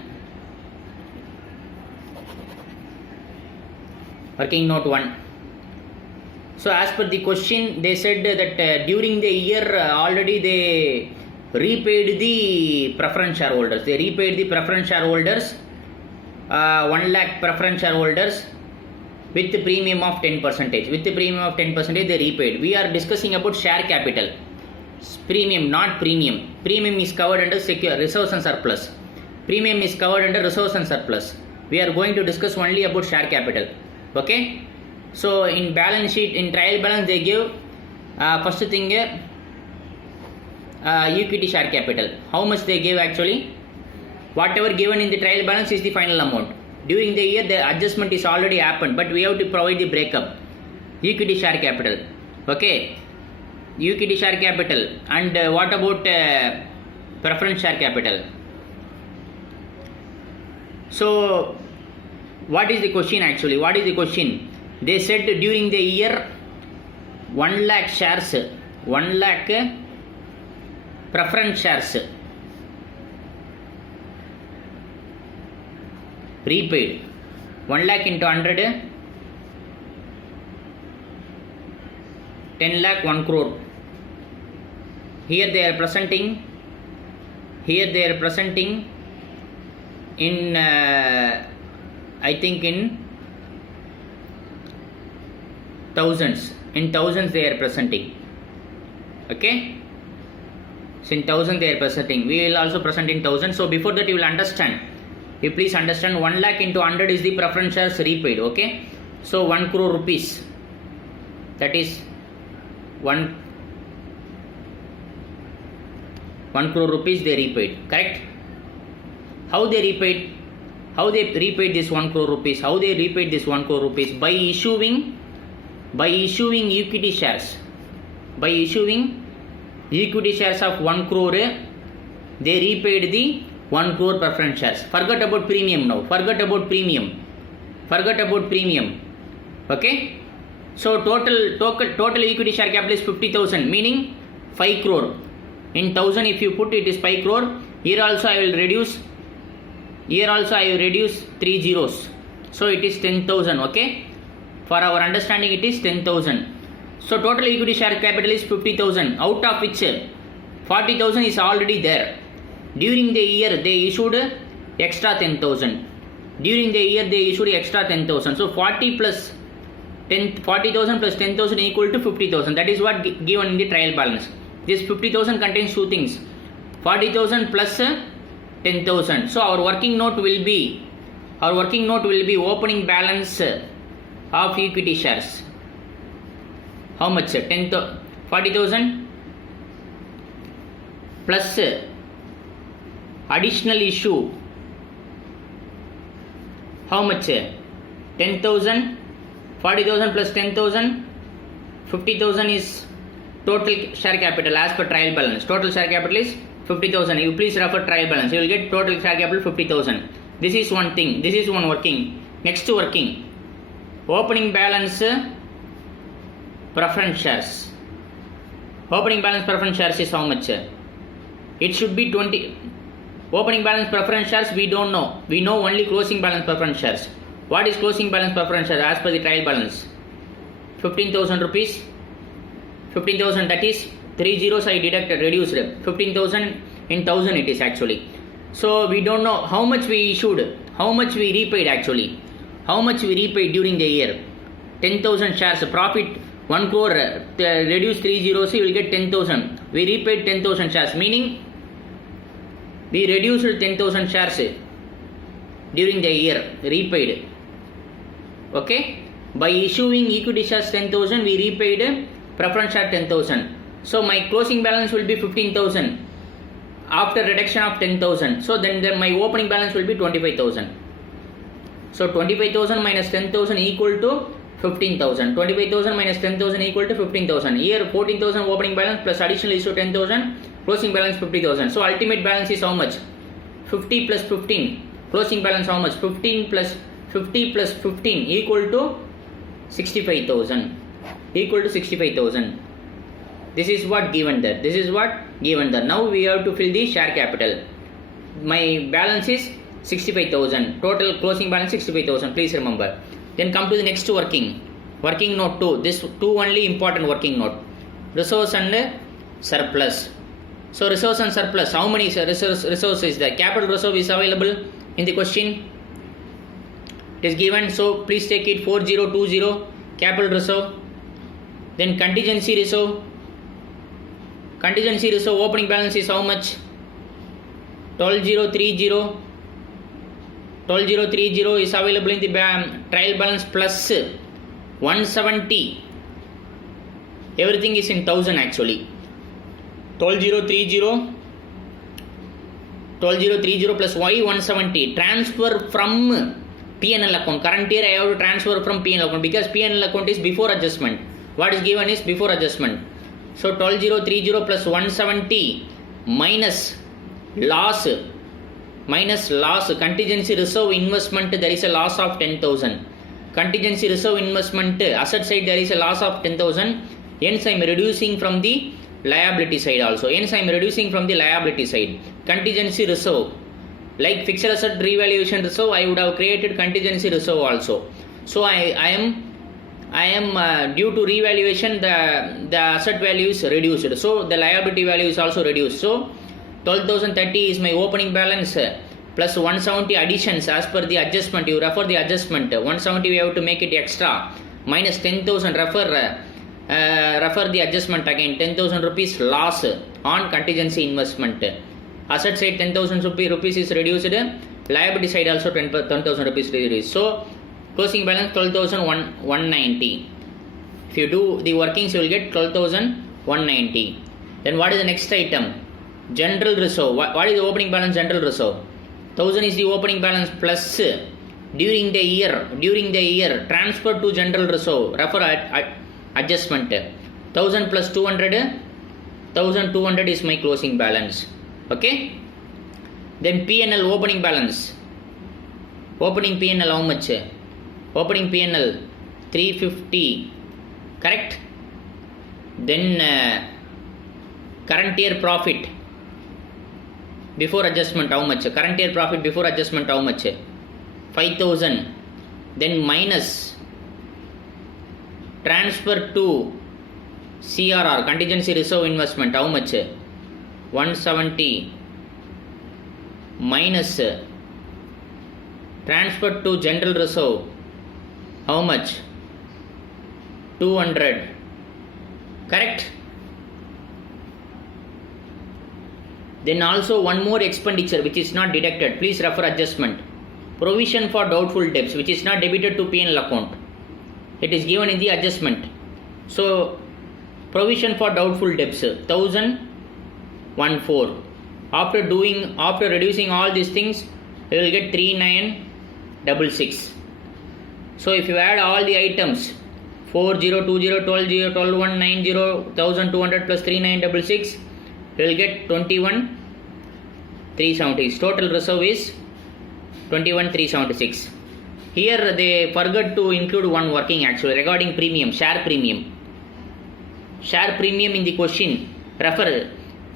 So as per the question, they said that during the year already they repaid the preference shareholders. 1 lakh preference shareholders with the premium of 10%. They repaid. We are discussing about share capital. Premium, not premium. Premium is covered under reserves and surplus. We are going to discuss only about share capital. Okay. So in balance sheet, in trial balance, they give first thing equity share capital. How much they give actually? Whatever given in the trial balance is the final amount. During the year, the adjustment is already happened, but we have to provide the breakup. Equity share capital. Okay. Equity share capital. And what about preference share capital? So what is the question actually? They said during the year 1 lakh shares, 1 lakh preference shares repaid. 1 lakh into 100, 10 lakh 1 crore. Here they are presenting in I think in thousands. In thousands they are presenting. Okay. So in thousands they are presenting. We will also present in thousands. So before that you will understand. You please understand 1 lakh into 100 is the preference shares repaid. Okay. So 1 crore rupees. That is 1 crore rupees they repaid. Correct. How they repaid? This 1 crore rupees? By issuing equity shares. Of 1 crore, they repaid the 1 crore preference shares. Forget about premium now. Okay. So total equity share capital is 50,000. Meaning 5 crore. In 1000 if you put it is 5 crore. Here also I will reduce. Here also I will reduce 3 zeros. So it is 10,000. Okay. For our understanding it is 10,000. So total equity share capital is 50,000. Out of which 40,000 is already there. During the year they issued extra 10,000. During the year they issued extra 10,000. So 40,000 plus 10,000 equal to 50,000. That is what given in the trial balance. This 50,000 contains two things. 40,000 plus 10,000. So our working note will be opening balance of equity shares. How much? 40,000 plus additional issue. How much? 10,000. 40,000 plus 10,000. 50,000 is total share capital as per trial balance. Total share capital is 50,000. You please refer trial balance. You will get total share capital 50,000. This is one thing. This is one working. Next working. Opening balance preference shares. Opening balance preference shares is how much? It should be 20. Opening balance preference shares we don't know. We know only closing balance preference shares. What is closing balance preference shares as per the trial balance? 15,000 rupees. 15,000, that is 3 zeros I deducted, reduced. 15,000 in 1000 it is actually. So we don't know how much we issued, how much we repaid actually. How much we repaid during the year? 10,000 shares, profit 1 crore, reduce 3 zeros, you will get 10,000. We repaid 10,000 shares, meaning we reduced 10,000 shares during the year, repaid. Okay? By issuing equity shares 10,000, we repaid preference share 10,000. So my closing balance will be 15,000 after reduction of 10,000. So then my opening balance will be 25,000. So 25,000 minus 10,000 equal to 15,000. 25,000 minus 10,000 equal to 15,000. Here 14,000 opening balance plus additional issue 10,000, closing balance 50,000. So ultimate balance is how much? 50 plus 15. Closing balance how much? 15 plus 50 plus 15 equal to 65,000. Equal to 65,000. This is what given there. This is what given there. Now we have to fill the share capital. My balance is 65,000. Total closing balance 65,000. Please remember. Then come to the next working. Working note 2. This 2 only important working note. Resource and surplus. So resource and surplus. How many resources is there? Capital reserve is available in the question. It is given. So please take it 4020. Capital reserve. Then contingency reserve. Contingency reserve opening balance is how much? 12,030. 12,030 is available in the trial balance plus 170. Everything is in 1000 actually. 12,030. 12,030 plus Y 170. Transfer from P&L account. Current year I have to transfer from P&L account because P&L account is before adjustment. What is given is before adjustment. So 12,030 plus 170 minus loss. Minus loss. Contingency reserve investment there is a loss of 10,000. Contingency reserve investment asset side there is a loss of 10,000. Hence I am reducing from the liability side also. Hence I am reducing from the liability side. Contingency reserve. Like fixed asset revaluation reserve, I would have created contingency reserve also. So I am due to revaluation the asset value is reduced. So the liability value is also reduced. So 12,030 is my opening balance plus 170 additions as per the adjustment. You refer the adjustment. 170 we have to make it extra. Minus 10,000 refer the adjustment again. 10,000 rupees loss on contingency investment. Asset side 10,000 rupees is reduced. Liability side also 10,000 rupees reduced. So closing balance 12,190. If you do the workings you will get 12,190. Then what is the next item? General reserve. What is the opening balance general reserve? 1,000 is the opening balance plus during the year transfer to general reserve. Refer adjustment. 1,000 plus 200. 1,200 is my closing balance. Okay. Then P&L opening balance. Opening P&L how much? Opening P&L 350. Correct. Then Current year profit before adjustment how much? Current year profit before adjustment how much? 5,000. Then minus transfer to CRR, contingency reserve investment, how much? 170. Minus transfer to general reserve, how much? 200. Correct? Then also one more expenditure which is not deducted. Please refer adjustment. Provision for doubtful debts which is not debited to P&L account. It is given in the adjustment. So provision for doubtful debts 1,014. After reducing all these things, you will get 3,966. So if you add all the items 40, 20, 12, 0, 12, 1, 90, 1,200 plus 3,966, you will get 21,376. Total reserve is 21,376. Here they forgot to include one working actually regarding premium, share premium. Share premium in the question, refer.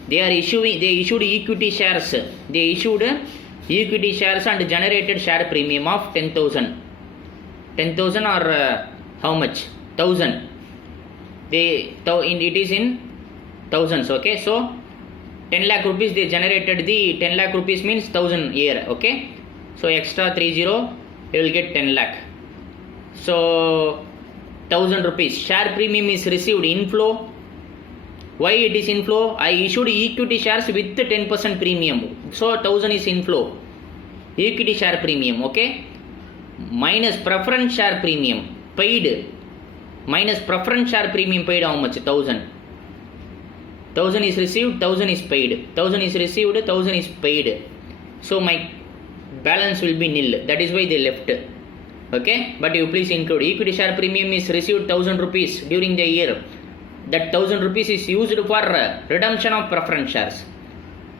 They issued equity shares. They issued equity shares and generated share premium of 10,000. 10,000 or how much? 1,000. It is in thousands. Okay, so 10 lakh rupees they generated. The 10 lakh rupees means 1,000 year. Okay, so extra 30, you will get 10 lakh. So 1,000 rupees share premium is received inflow. Why it is inflow? I issued equity shares with 10% premium. So 1,000 is inflow. Equity share premium. Okay. Minus preference share premium paid. Minus preference share premium paid how much? 1,000. 1,000 is received, 1,000 is paid. 1,000 is received, 1,000 is paid. So my balance will be nil. That is why they left. Okay. But you please include equity share premium is received 1,000 rupees during the year. That 1,000 rupees is used for redemption of preference shares.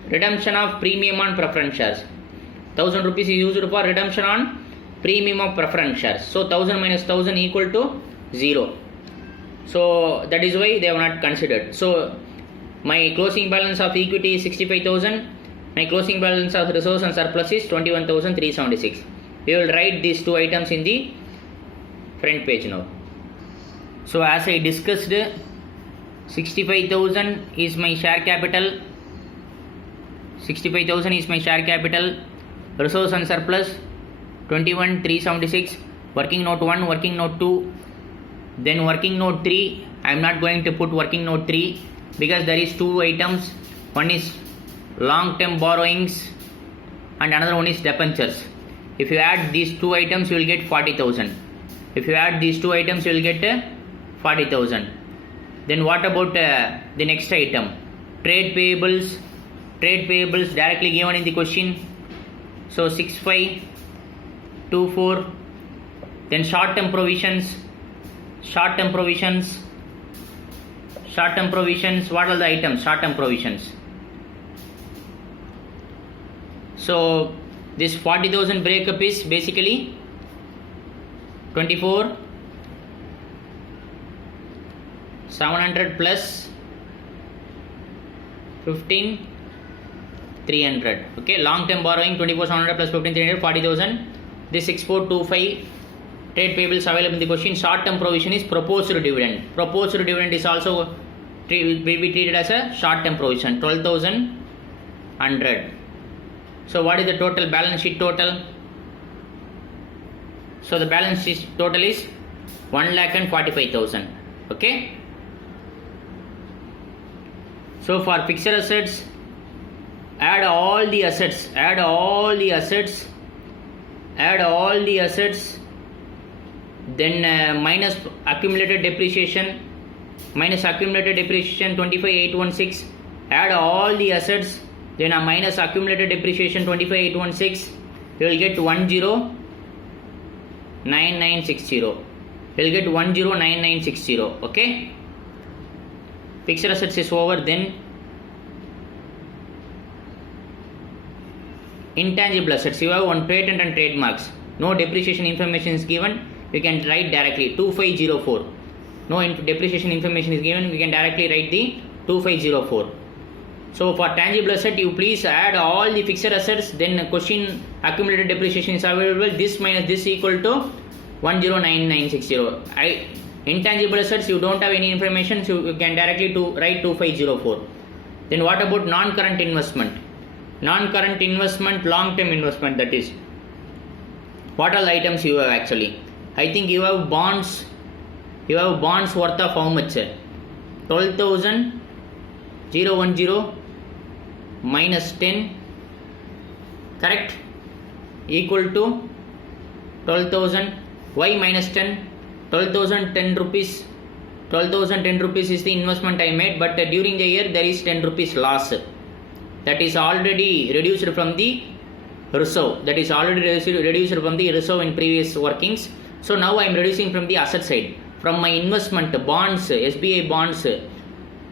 Redemption of premium on preference shares. 1,000 rupees is used for redemption on premium of preference shares. So 1,000 minus 1,000 equal to 0. So that is why they have not considered. So my closing balance of equity is 65,000. My closing balance of reserves and surplus is 21,376. We will write these two items in the front page now. So as I discussed, 65,000 is my share capital. 65,000 is my share capital. Reserves and surplus 21,376. Working note 1, working note 2. Then working note 3. I am not going to put working note 3 because there is two items. One is long term borrowings and another one is debentures. If you add these two items, you will get 40,000. If you add these two items, you will get 40,000. Then what about the next item? Trade payables. Trade payables directly given in the question. So 6524. Then short term provisions. Short term provisions. Short term provisions. What are the items? Short term provisions. So this 40,000 breakup is basically 24. 700 plus 15 300. Okay, long term borrowing 24,700 plus 15 300, 40,000. This 6425 trade payables available in the question. Short term provision is proposed dividend. Proposed dividend is also will be treated as a short term provision. 12,100. So what is the total balance sheet total? So the balance sheet total is 1,45,000. Okay. So for fixed assets, add all the assets, then minus accumulated depreciation 25,816, add all the assets, then minus accumulated depreciation 25,816, you will get 10,9960. You will get 10,9960. Okay. Fixed assets is over. Then intangible assets, you have one patent and trademarks. No depreciation information is given. You can write directly 2504. No depreciation information is given. We can directly write the 2504. So for tangible asset, you please add all the fixed assets, then question accumulated depreciation is available, this minus this equal to 109960. Intangible assets, you don't have any information, so you can directly write 2504. Then what about non-current investment? Non-current investment, long-term investment, that is. What all items you have actually? I think you have bonds. You have bonds worth of how much? 12,010 minus 10, correct, equal to 12,000. Why minus 10? 12,010 rupees. 12,010 rupees is the investment I made, but during the year there is 10 rupees loss. That is already reduced from the reserve. That is already reduced from the reserve in previous workings. So now I am reducing from the asset side. From my investment bonds, SBI bonds,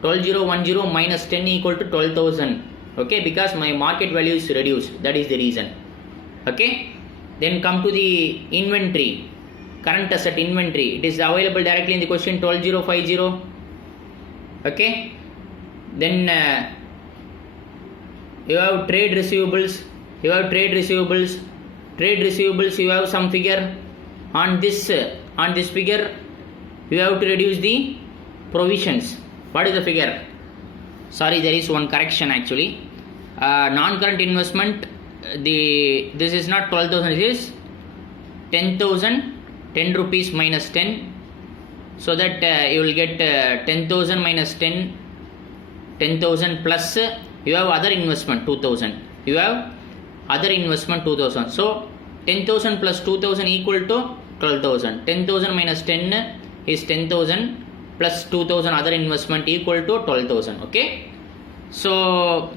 12,010 minus 10 equal to 12,000. Okay, because my market value is reduced. That is the reason. Okay. Then come to the inventory. Current asset inventory. It is available directly in the question 12050. Okay. Then you have trade receivables. You have trade receivables. Trade receivables. You have some figure. On this figure, you have to reduce the provisions. What is the figure? Sorry, there is one correction actually. Non-current investment. This is not 12,000. It is 10,000. 10 rupees minus 10. So that you will get 10,000 minus 10. 10,000 plus you have other investment 2,000. You have other investment 2,000. So 10,000 plus 2,000 equal to 12,000. 10,000 minus 10 is 10,000 plus 2,000 other investment equal to 12,000. Okay. So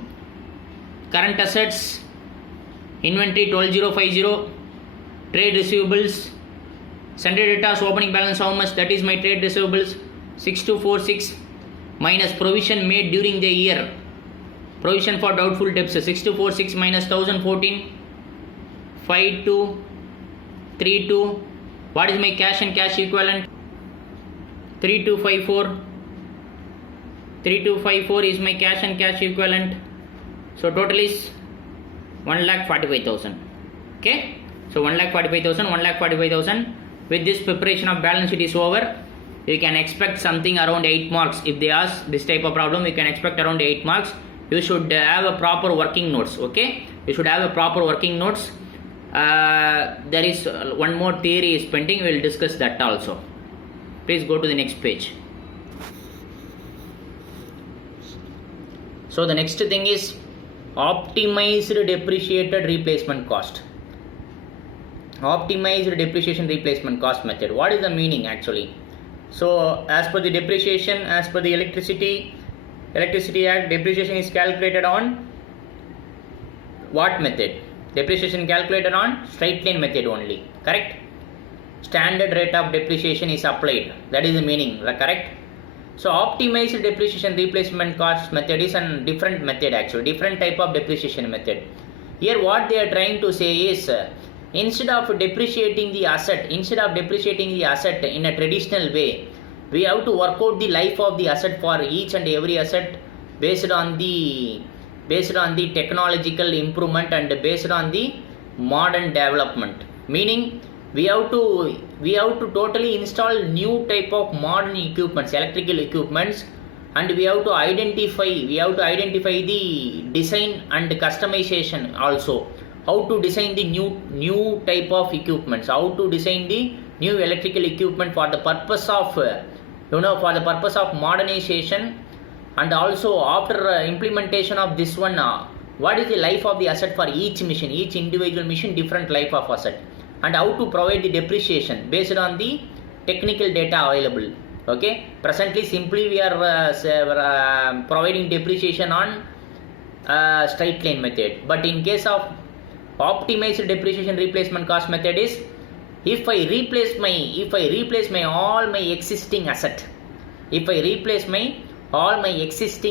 current assets, inventory 12050, trade receivables, sundry debtors, opening balance how much? That is my trade receivables 6246 minus provision made during the year. Provision for doubtful debts 6246 minus 1014 5232. What is my cash and cash equivalent? 3254. 3254 is my cash and cash equivalent. So total is 1,45,000. Okay. So 1,45,000, 1,45,000. With this preparation of balance sheet is over. You can expect something around 8 marks. If they ask this type of problem, you can expect around 8 marks. You should have a proper working notes. Okay. You should have a proper working notes. There is one more theory is pending. We will discuss that also. Please go to the next page. So the next thing is optimized depreciated replacement cost. Optimized depreciation replacement cost method. What is the meaning actually? So as per the depreciation, as per the Electricity Act, depreciation is calculated on what method? Depreciation calculated on straight line method only. Correct? Standard rate of depreciation is applied. That is the meaning. Correct? So optimized depreciation replacement cost method is a different method actually. Different type of depreciation method. Here what they are trying to say is instead of depreciating the asset in a traditional way, we have to work out the life of the asset for each and every asset based on the technological improvement and based on the modern development. Meaning we have to totally install new type of modern equipments, electrical equipments, and we have to identify the design and customization also. How to design the new type of equipments, how to design the new electrical equipment for the purpose of modernization, and also after implementation of this one, what is the life of the asset for each machine, each individual machine, different life of asset, and how to provide the depreciation based on the technical data available. Okay, presently simply we are providing depreciation on straight line method, but in case of optimized depreciation replacement cost method is if I replace my all my existing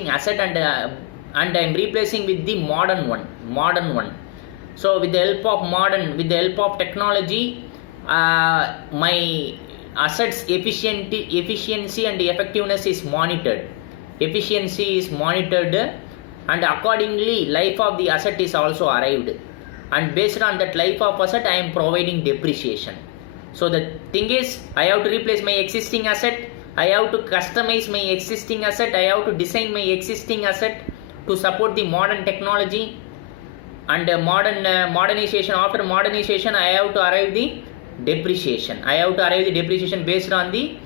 asset, and I am replacing with the modern one. So with the help of technology, my assets efficiency and effectiveness is monitored. and accordingly life of the asset is also arrived, and based on that life of asset I am providing depreciation. So the thing is, I have to replace my existing asset, I have to customize my existing asset, I have to design my existing asset to support the modern technology and modernization. After modernization I have to arrive the depreciation. I have to arrive the depreciation based on the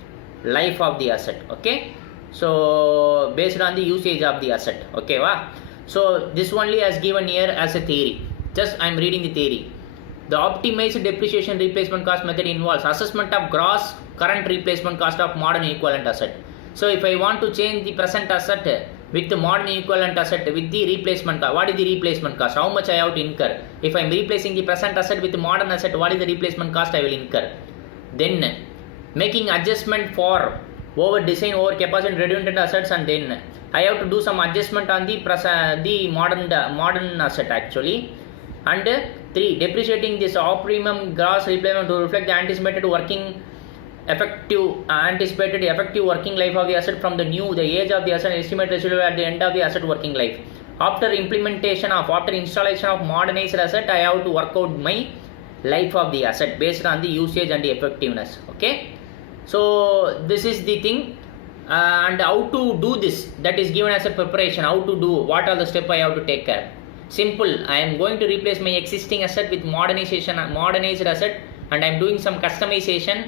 life of the asset. Okay, so based on the usage of the asset. Okay, wow. So this only as given here as a theory. Just I am reading the theory. The optimized depreciation replacement cost method involves assessment of gross current replacement cost of modern equivalent asset. So if I want to change the present asset with the modern equivalent asset with the replacement cost, what is the replacement cost? How much I have to incur? If I am replacing the present asset with the modern asset, what is the replacement cost I will incur? Then making adjustment for over design, over capacity, redundant assets, and then I have to do some adjustment on the modern asset actually. And 3, depreciating this optimum gross replacement to reflect the anticipated effective working life of the asset from the age of the asset, estimated residual at the end of the asset working life. After installation of modernized asset, I have to work out my life of the asset based on the usage and the effectiveness. Okay, so this is the thing, and how to do this, that is given as a preparation. How to do, what are the steps I have to take care. Simple, I am going to replace my existing asset with modernized asset, and I am doing some customization,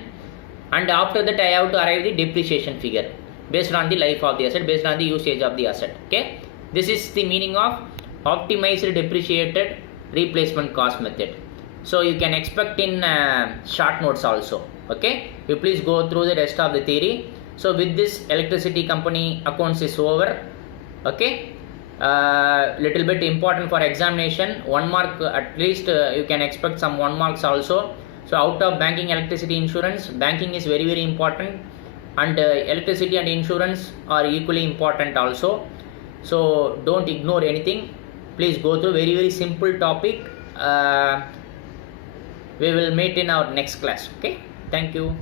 and after that I have to arrive the depreciation figure based on the life of the asset, based on the usage of the asset. Okay, this is the meaning of optimized depreciated replacement cost method. So you can expect in short notes also. Okay, you please go through the rest of the theory. So with this, electricity company accounts is over. Okay, little bit important for examination, 1 mark at least, you can expect some 1 marks also. So out of banking, electricity, insurance, banking is very very important, and electricity and insurance are equally important also. So don't ignore anything, please go through, very very simple topic. We will meet in our next class. Okay, thank you.